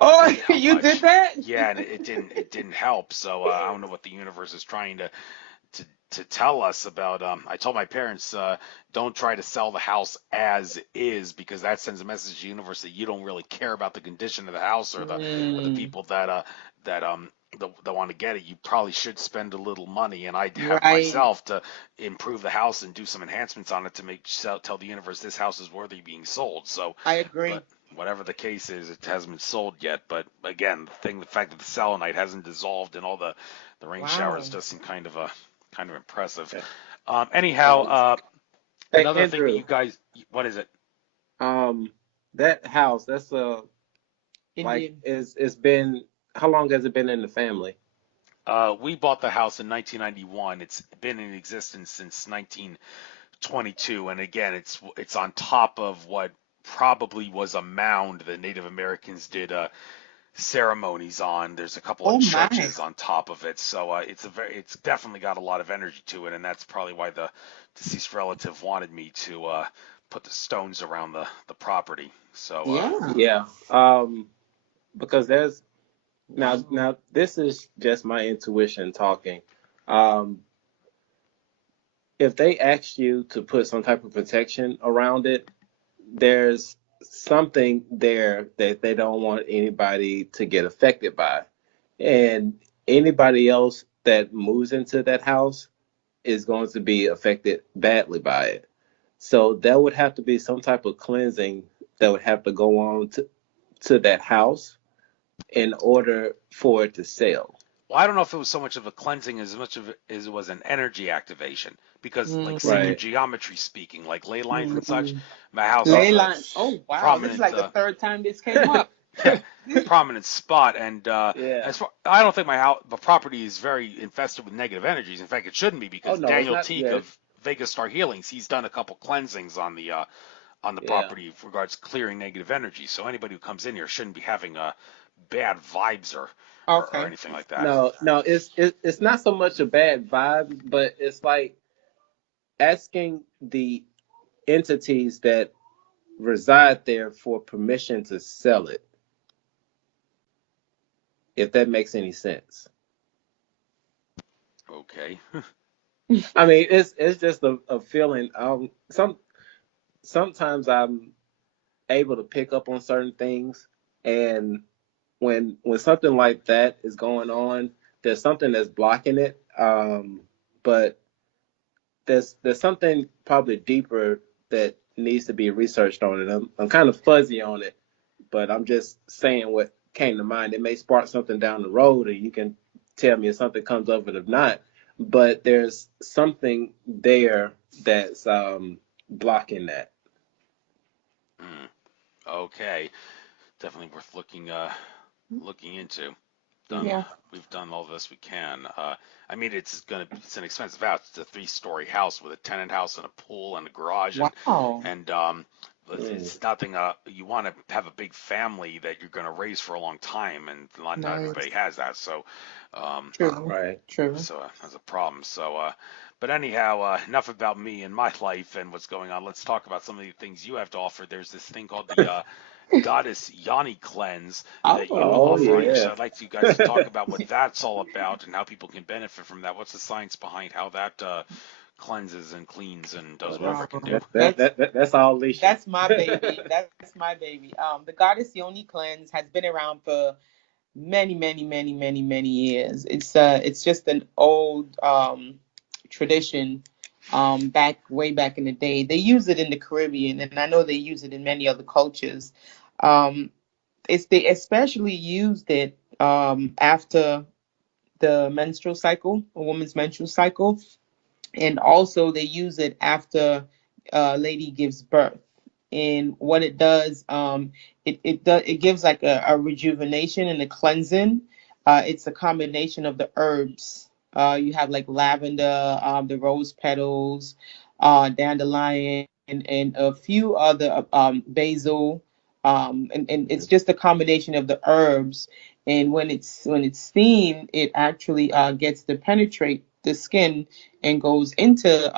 oh, didn't help you did much. that? Yeah, and it didn't help. So I don't know what the universe is trying to to tell us about. I told my parents, don't try to sell the house as is, because that sends a message to the universe that you don't really care about the condition of the house or the Mm, people that want to get it. You probably should spend a little money, and I'd have right. myself to improve the house and do some enhancements on it to tell the universe this house is worthy of being sold. So, I but agree. whatever the case is, it hasn't been sold yet. But again, the fact that the selenite hasn't dissolved in all the rain showers does seem kind of impressive. Anyhow, Hey, another thing that Andrew, you guys, what is it? that house, that's like Indian. it's been, how long has it been in the family? We bought the house in 1991. It's been in existence since 1922, and again, it's on top of what probably was a mound the Native Americans did ceremonies on. There's a couple of Oh my. churches on top of it, so it's definitely got a lot of energy to it, and that's probably why the deceased relative wanted me to put the stones around the property. So Yeah. Yeah. Because there's now this is just my intuition talking. Um, if they ask you to put some type of protection around it, there's something there that they don't want anybody to get affected by. And anybody else that moves into that house is going to be affected badly by it. So there would have to be some type of cleansing that would have to go on to that house in order for it to sell. Well, I don't know if it was so much of a cleansing as much of it as it was an energy activation. Because, like sacred Right. geometry speaking, like ley lines and such, Mm. my house is a Leyland. Oh wow, this is prominent like the third time this came up. prominent spot. And Yeah. as far I don't think the property is very infested with negative energies. In fact, it shouldn't be Oh because no, it's Daniel not. Teague Yeah. of Vegas Star Healings, he's done a couple cleansings on the Yeah. property with regards to clearing negative energy. So anybody who comes in here shouldn't be having bad vibes or Okay. anything like that. No, no, it's not so much a bad vibe, but it's like asking the entities that reside there for permission to sell it, if that makes any sense. Okay. I mean, it's just a feeling. Sometimes I'm able to pick up on certain things, and when something like that is going on, there's something that's blocking it. But there's something probably deeper that needs to be researched on it. I'm kind of fuzzy on it, but I'm just saying what came to mind. It may spark something down the road, and you can tell me if something comes of it or not. But there's something there that's blocking that. Mm, okay. Definitely worth looking into. Done. Mm. Yeah. We've done all this we can. I mean, it's an expensive house. It's a 3-story house with a tenant house and a pool and a garage Wow. and Mm. it's nothing. You want to have a big family that you're going to raise for a long time, and not everybody Nice. has that. So, um, True. Right. True. so that's a problem. So, but anyhow, enough about me and my life and what's going on. Let's talk about some of the things you have to offer. There's this thing called the Goddess Yanni cleanse that you're Oh. Oh offering. So yeah. I'd like you guys to talk about what that's all about and how people can benefit from that. What's the science behind how that cleanses and cleans and Oh, does whatever it can do? that's all Alicia. That's my baby. That's my baby. The Goddess Yoni cleanse has been around for many years. It's just an old tradition. Way back in the day, they use it in the Caribbean, and I know they use it in many other cultures. Um, they especially used it after the menstrual cycle, a woman's menstrual cycle, and also they use it after a lady gives birth. And what it does, it gives like a rejuvenation and a cleansing. It's a combination of the herbs. You have like lavender, the rose petals, dandelion, and a few other basil. And it's just a combination of the herbs. And when it's steamed, it actually gets to penetrate the skin and goes into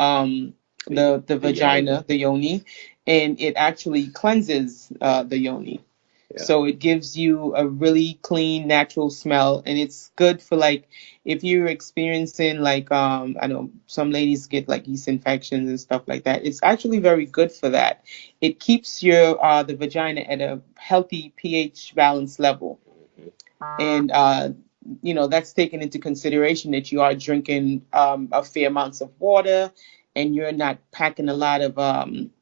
the The yoni. vagina, the yoni, and it actually cleanses the yoni. Yeah. So it gives you a really clean, natural smell, and it's good for like if you're experiencing like I know some ladies get like yeast infections and stuff like that. It's actually very good for that. It keeps your the vagina at a healthy pH balance level, and that's taken into consideration that you are drinking a fair amounts of water, and you're not packing a lot of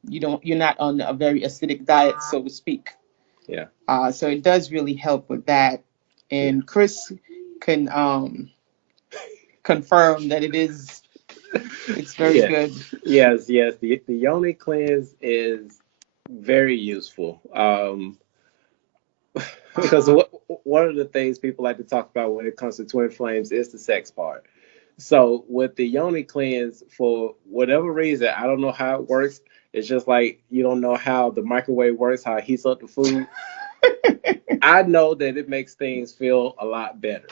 you're not on a very acidic diet, so to speak. Yeah. So it does really help with that. And Kris can confirm that it's very Yeah. good. Yes. The yoni cleanse is very useful. Because one of the things people like to talk about when it comes to twin flames is the sex part. So with the yoni cleanse, for whatever reason, I don't know how it works. It's just like you don't know how the microwave works, how it heats up the food. I know that it makes things feel a lot better.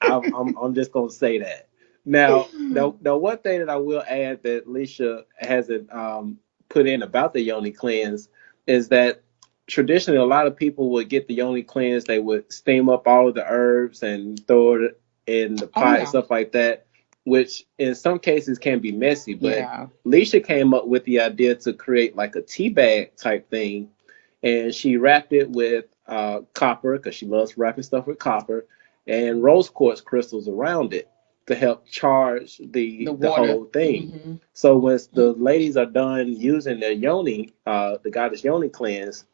I'm just gonna say that. Now, the one thing that I will add that Alicia hasn't put in about the yoni cleanse is that traditionally a lot of people would get the yoni cleanse. They would steam up all of the herbs and throw it in the Oh pot and yeah, stuff like that, which in some cases can be messy. But yeah. Alicia came up with the idea to create like a tea bag type thing, and she wrapped it with copper because she loves wrapping stuff with copper and rose quartz crystals around it to help charge The the water. whole thing. Hmm. So when the ladies are done using their yoni, the goddess yoni cleanse,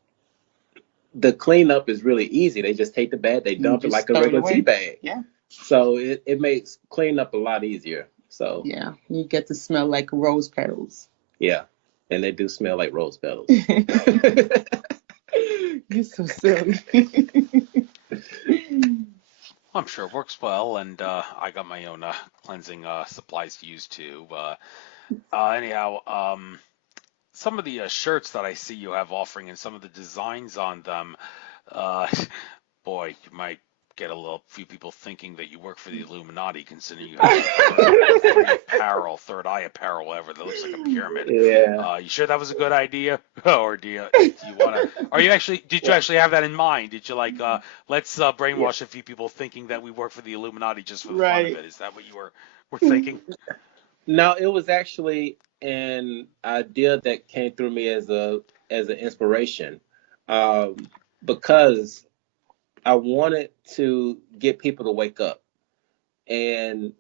the cleanup is really easy. They just take the bag, they You dump it just like a throw it regular tea away. bag. Yeah, So it makes cleanup a lot easier. So yeah. You get to smell like rose petals. yeah, and they do smell like rose petals. You're so silly. I'm sure it works well, and I got my own cleansing supplies to use too. Anyhow, some of the shirts that I see you have offering and some of the designs on them, uh, boy, you might get a little few people thinking that you work for the Illuminati, considering you have free apparel, third eye apparel, whatever that looks like a pyramid. Yeah. You sure that was a good idea, or do you want to? Are you actually? Did you Well, actually have that in mind? Did you like let's yeah. brainwash a few people thinking that we work for the Illuminati just for the fun of Right. it? Is that what you were thinking? No, it was actually an idea that came through me as an inspiration, um, because I wanted to get people to wake up and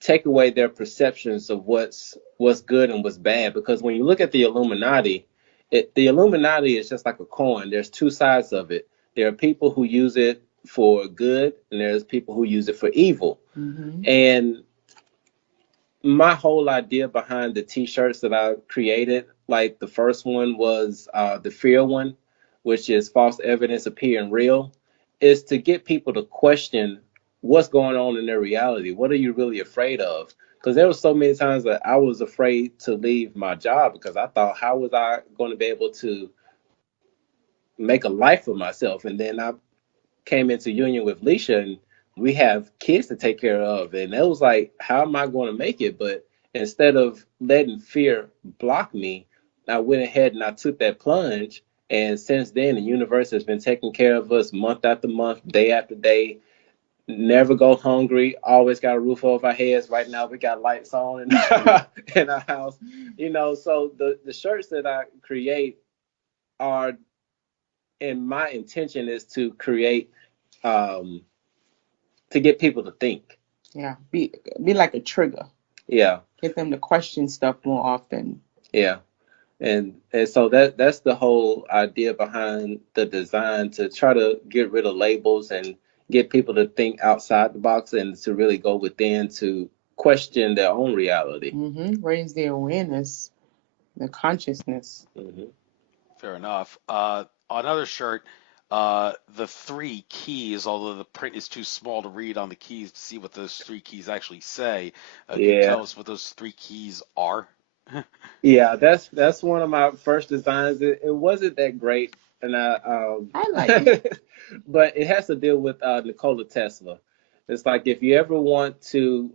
take away their perceptions of what's good and what's bad. Because when you look at the Illuminati, the Illuminati is just like a coin. There's two sides of it. There are people who use it for good, and there's people who use it for evil. Hmm. And my whole idea behind the t-shirts that I created, like the first one was the fear one, which is false evidence appearing real, is to get people to question what's going on in their reality. What are you really afraid of? Because there were so many times that I was afraid to leave my job because I thought, how was I going to be able to make a life for myself? And then I came into union with Leisha, and we have kids to take care of. And it was like, how am I going to make it? But instead of letting fear block me, I went ahead and I took that plunge. And since then, the universe has been taking care of us month after month, day after day. Never go hungry. Always got a roof over our heads. Right now, we got lights on in our house. So the shirts that I create are, and my intention is to create um, to get people to think. Yeah. Be like a trigger. Yeah, Get them to question stuff more often. yeah. And so that's the whole idea behind the design, to try to get rid of labels and get people to think outside the box and to really go within to question their own reality. Raise the awareness, the consciousness. Hmm. Fair enough. Another shirt, the three keys, although the print is too small to read on the keys to see what those three keys actually say. Can you Yeah. tell us what those three keys are? Yeah, that's one of my first designs. It wasn't that great, and I like it. but it has to deal with Nikola Tesla. It's like if you ever want to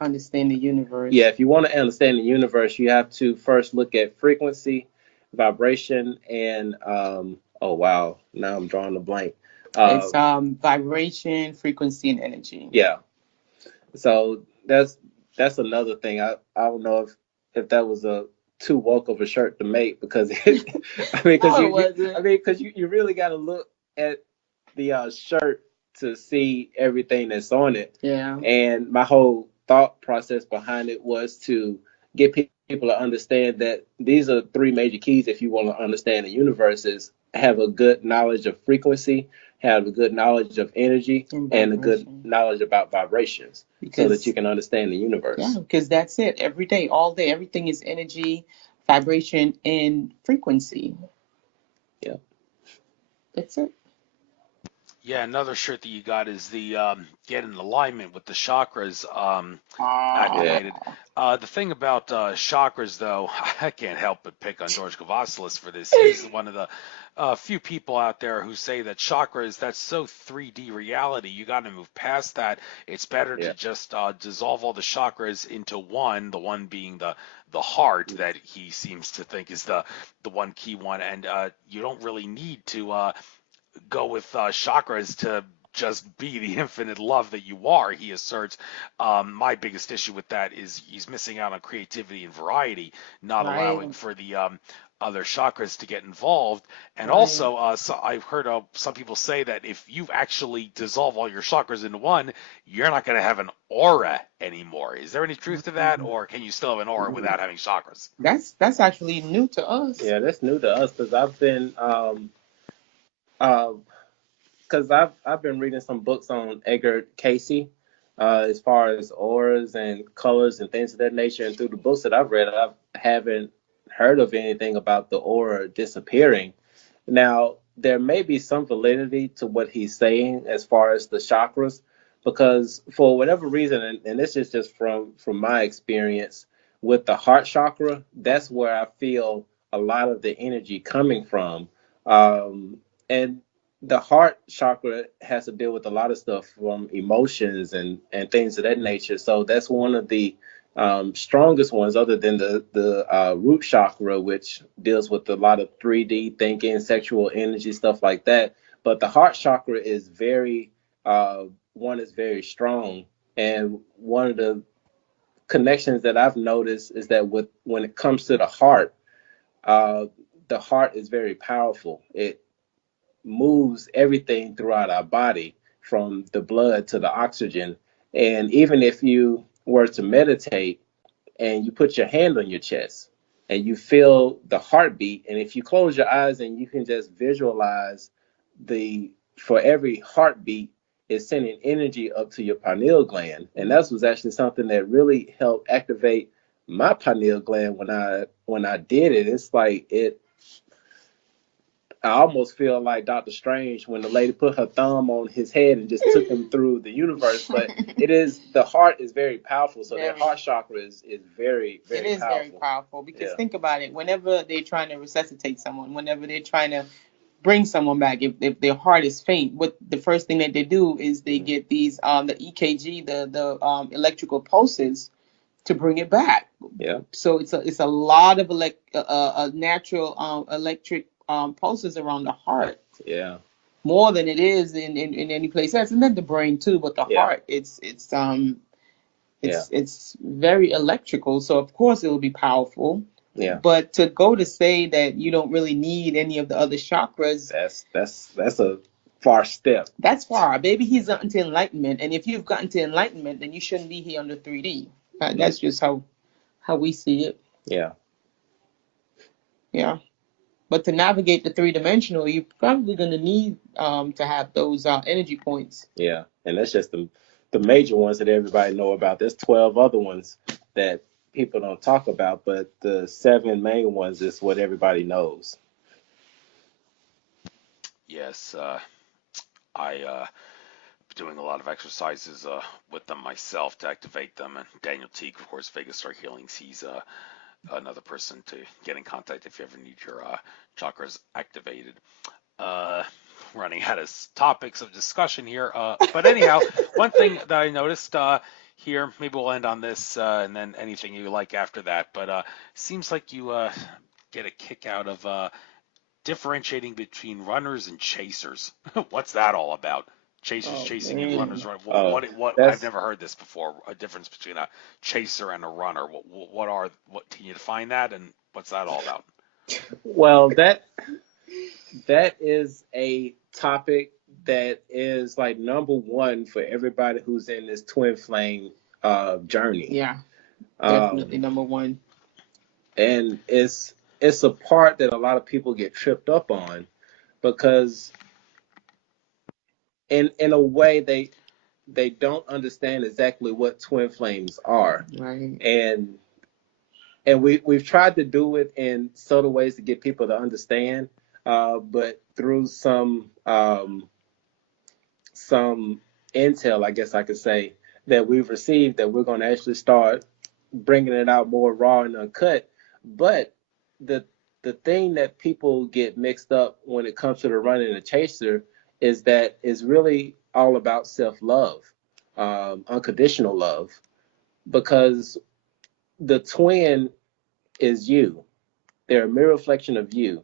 Understand the yeah, universe. if you want to understand the universe, you have to first look at frequency, vibration, and oh wow, now I'm drawing a blank. It's Um, vibration, frequency, and energy. yeah, so that's another thing. I don't know if that was a too woke of a shirt to make because I mean because No, it I wasn't. mean because you really got to look at the shirt to see everything that's on it. Yeah. And my whole thought process behind it was to get people to understand that these are three major keys if you want to understand the universe: is have a good knowledge of frequency, have a good knowledge of energy, and a good knowledge about vibrations, so that you can understand the universe. Yeah, because that's it. Every day, all day, everything is energy, vibration, and frequency. Yeah. That's it. Yeah, another shirt that you got is the get in alignment with the chakras activated. The thing about chakras, though, I can't help but pick on George Kavasilis for this. He's one of the few people out there who say that chakras, that's so 3D reality. You got to move past that. It's better to just dissolve all the chakras into one, the one being the heart that he seems to think is the one key one. And you don't really need to go with chakras to just be the infinite love that you are, he asserts. My biggest issue with that is he's missing out on creativity and variety, not allowing for the other chakras to get involved. And also, so I've heard some people say that if you actually dissolve all your chakras into one, you're not going to have an aura anymore. Is there any truth to that, or can you still have an aura without having chakras? That's actually new to us. Yeah, that's new to us, because I've been because I've been reading some books on Edgar Cayce, as far as auras and colors and things of that nature. And through the books that I've read, I haven't heard of anything about the aura disappearing. Now, there may be some validity to what he's saying as far as the chakras, because for whatever reason, and this is just from my experience with the heart chakra, that's where I feel a lot of the energy coming from. And the heart chakra has to deal with a lot of stuff from emotions and things of that nature. So that's one of the strongest ones, other than the root chakra, which deals with a lot of 3D thinking, sexual energy, stuff like that. But the heart chakra is very one is very strong. And one of the connections that I've noticed is that when it comes to the heart is very powerful. It moves everything throughout our body, from the blood to the oxygen. And even if you were to meditate and you put your hand on your chest and you feel the heartbeat, and if you close your eyes and you can just visualize for every heartbeat is sending energy up to your pineal gland. And that was actually something that really helped activate my pineal gland when I did it. It's like I almost feel like Doctor Strange when the lady put her thumb on his head and just took him through the universe. But the heart is very powerful. So that heart chakra is very, very powerful. It is very powerful, because think about it. Whenever they're trying to resuscitate someone, whenever they're trying to bring someone back, if their heart is faint, what the first thing that they do is they get these the EKG, the electrical pulses to bring it back. Yeah. So it's a lot of natural electric pulses around the heart. Yeah. More than it is in any place else, and then the brain too. But the heart, it's very electrical. So of course it will be powerful. Yeah. But to go to say that you don't really need any of the other chakras, that's a far step. That's far. Maybe he's gotten to enlightenment, and if you've gotten to enlightenment, then you shouldn't be here under 3D. That's just how we see it. Yeah. Yeah. But to navigate the 3-dimensional, you're probably going to need to have those energy points. Yeah, and that's just the major ones that everybody know about. There's 12 other ones that people don't talk about, but the 7 main ones is what everybody knows. Yes, I doing a lot of exercises with them myself to activate them. And Daniel Teague, of course, Vegas Star Healings, he's another person to get in contact if you ever need your chakras activated. Running out of topics of discussion here. But anyhow, one thing that I noticed here, maybe we'll end on this and then anything you like after that. But seems like you get a kick out of differentiating between runners and chasers. What's that all about? Chasers chasing and runners running. What? I've never heard this before. A difference between a chaser and a runner. What can you define that, and what's that all about? Well, that is a topic that is like number one for everybody who's in this twin flame journey. Yeah, definitely number one. And it's a part that a lot of people get tripped up on because in a way they don't understand exactly what twin flames are. Right. And we've tried to do it in subtle ways to get people to understand, but through some intel, I guess I could say, that we've received, that we're going to actually start bringing it out more raw and uncut. But the the thing that people get mixed up when it comes to the running and the chaser is that it's really all about self love, unconditional love, because the twin is you. They're a mirror reflection of you.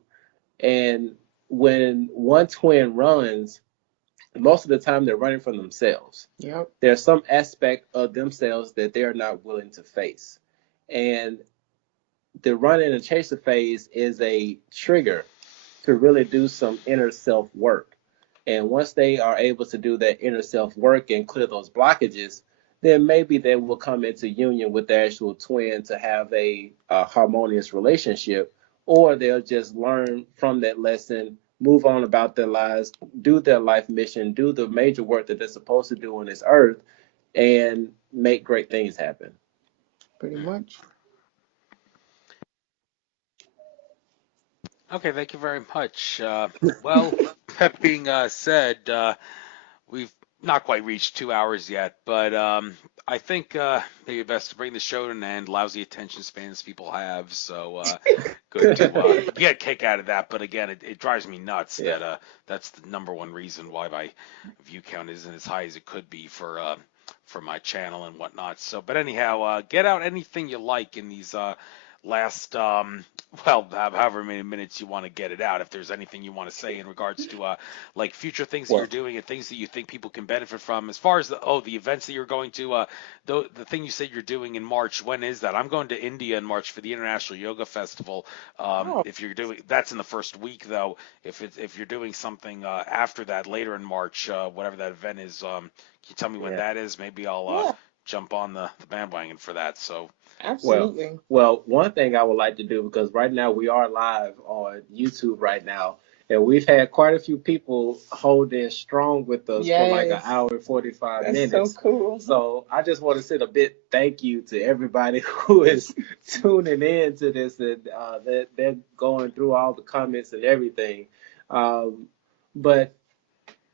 And when one twin runs, most of the time they're running from themselves. Yep. There's some aspect of themselves that they're not willing to face. And the run and chaser phase is a trigger to really do some inner self work. And once they are able to do that inner self work and clear those blockages, then maybe they will come into union with the actual twin to have a harmonious relationship, or they'll just learn from that lesson, move on about their lives, do their life mission, do the major work that they're supposed to do on this earth, and make great things happen. Pretty much. Okay, thank you very much. Well, that being said, we've not quite reached 2 hours yet, but I think maybe best to bring the show to an end. Lousy attention spans people have, so good to get a kick out of that. But again, it drives me nuts that that's the number one reason why my view count isn't as high as it could be for my channel and whatnot. So, but anyhow, get out anything you like in these last well, however many minutes you want to get it out. If there's anything you want to say in regards to like future things that you're doing and things that you think people can benefit from, as far as the events that you're going to, the thing you said you're doing in March, when is that? I'm going to India in March for the International Yoga Festival. If you're doing that's in the first week though. If you're doing something after that later in March, whatever that event is, can you tell me when that is? Maybe I'll jump on the bandwagon for that. So. Absolutely. Well, one thing I would like to do, because right now we are live on YouTube right now, and we've had quite a few people holding strong with us for like an hour and 45 minutes. That's so cool. So I just want to send a big thank you to everybody who is tuning in to this, and they're going through all the comments and everything. But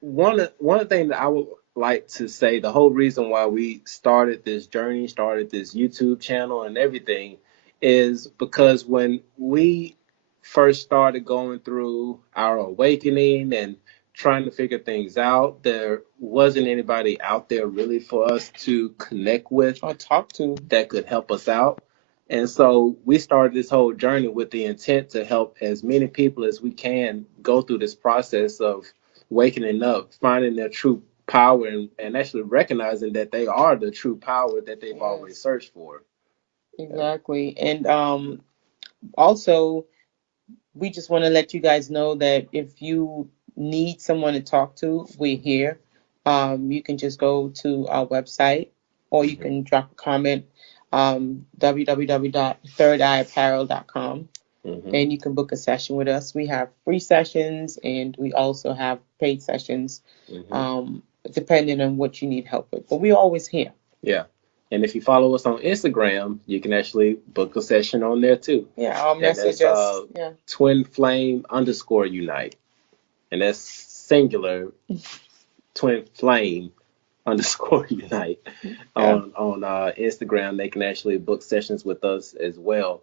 one thing that I would like to say, the whole reason why we started this journey, started this YouTube channel and everything, is because when we first started going through our awakening and trying to figure things out, there wasn't anybody out there really for us to connect with or talk to that could help us out. And so we started this whole journey with the intent to help as many people as we can go through this process of waking up, finding their true power, and actually recognizing that they are the true power that they've always searched for. Exactly. And also, we just want to let you guys know that if you need someone to talk to, we're here. You can just go to our website, or you can drop a comment, www.thirdeyeapparel.com. And you can book a session with us. We have free sessions, and we also have paid sessions, depending on what you need help with. But we're always here. Yeah. And if you follow us on Instagram, you can actually book a session on there too. Yeah, our message is Twin Flame _Unite. And that's singular, Twin Flame _Unite. On Instagram, they can actually book sessions with us as well,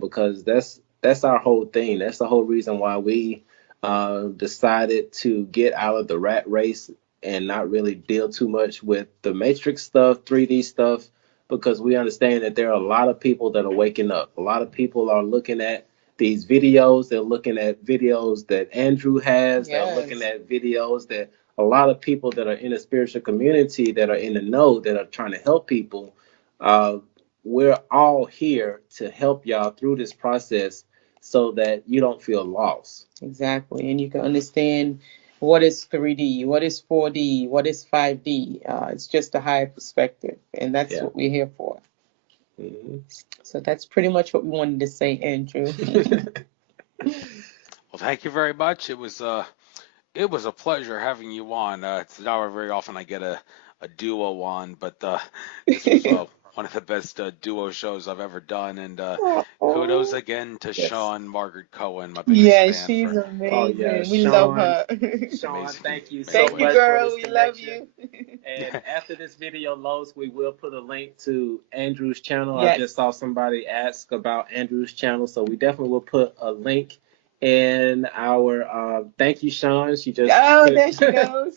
because that's our whole thing. That's the whole reason why we decided to get out of the rat race and not really deal too much with the matrix stuff, 3D stuff, because we understand that there are a lot of people that are waking up. A lot of people are looking at these videos. They're looking at videos that Andrew has. They're looking at videos that a lot of people that are in the spiritual community, that are in the know, that are trying to help people. We're all here to help y'all through this process so that you don't feel lost. Exactly. And you can understand what is 3D, what is 4D, what is 5D. It's just a higher perspective, and that's what we're here for. Mhm. So that's pretty much what we wanted to say, Andrew. Well, thank you very much. It was a pleasure having you on. It's not very often I get a duo on, but this was one of the best duo shows I've ever done. And kudos Oh, again to Yes. Shawn Margaret Cohen, my biggest yeah, fan she's for Oh yeah, amazing. We love Sean. her. Sean, amazing, thank you so amazing Thank you, ways. much for girl. this We love connection. you. And after this video loads, we will put a link to Andrew's channel. I Yes. just saw somebody ask about Andrew's channel, so we definitely will put a link in our. Thank you, Sean. She just Oh, there she goes.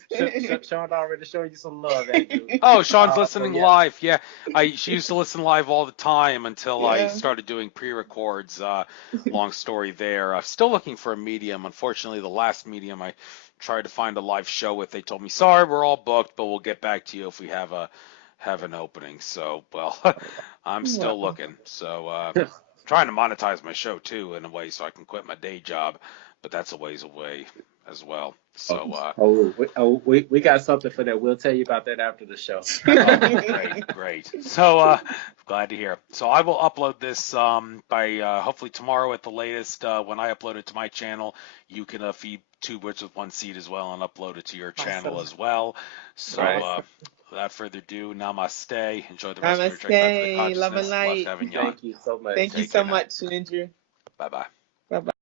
Sean already showed you some love, Andrew. Oh, Sean's But listening yeah, live. Yeah, she used to listen live all the time until I Yeah. started doing pre-records. Long story there. Still looking for a medium. Unfortunately, the last medium I tried to find a live show with, they told me, "Sorry, we're all booked, but we'll get back to you if we have an opening." So, well, I'm still Wow. looking. So, trying to monetize my show too in a way so I can quit my day job, but that's a ways away as well. So, we got something for that. We'll tell you about that after the show. oh, great, great. So, glad to hear. So I will upload this by hopefully tomorrow at the latest. When I upload it to my channel, you can feed two birds with one seed as well and upload it to your channel Awesome. as well. So, Awesome. without further ado, namaste. Enjoy the rest of your trek back for the Namaste. Love and consciousness. Blessed light. having you on. Thank you so much. Thank you Take so care now. much, Andrew. Bye bye. Bye bye.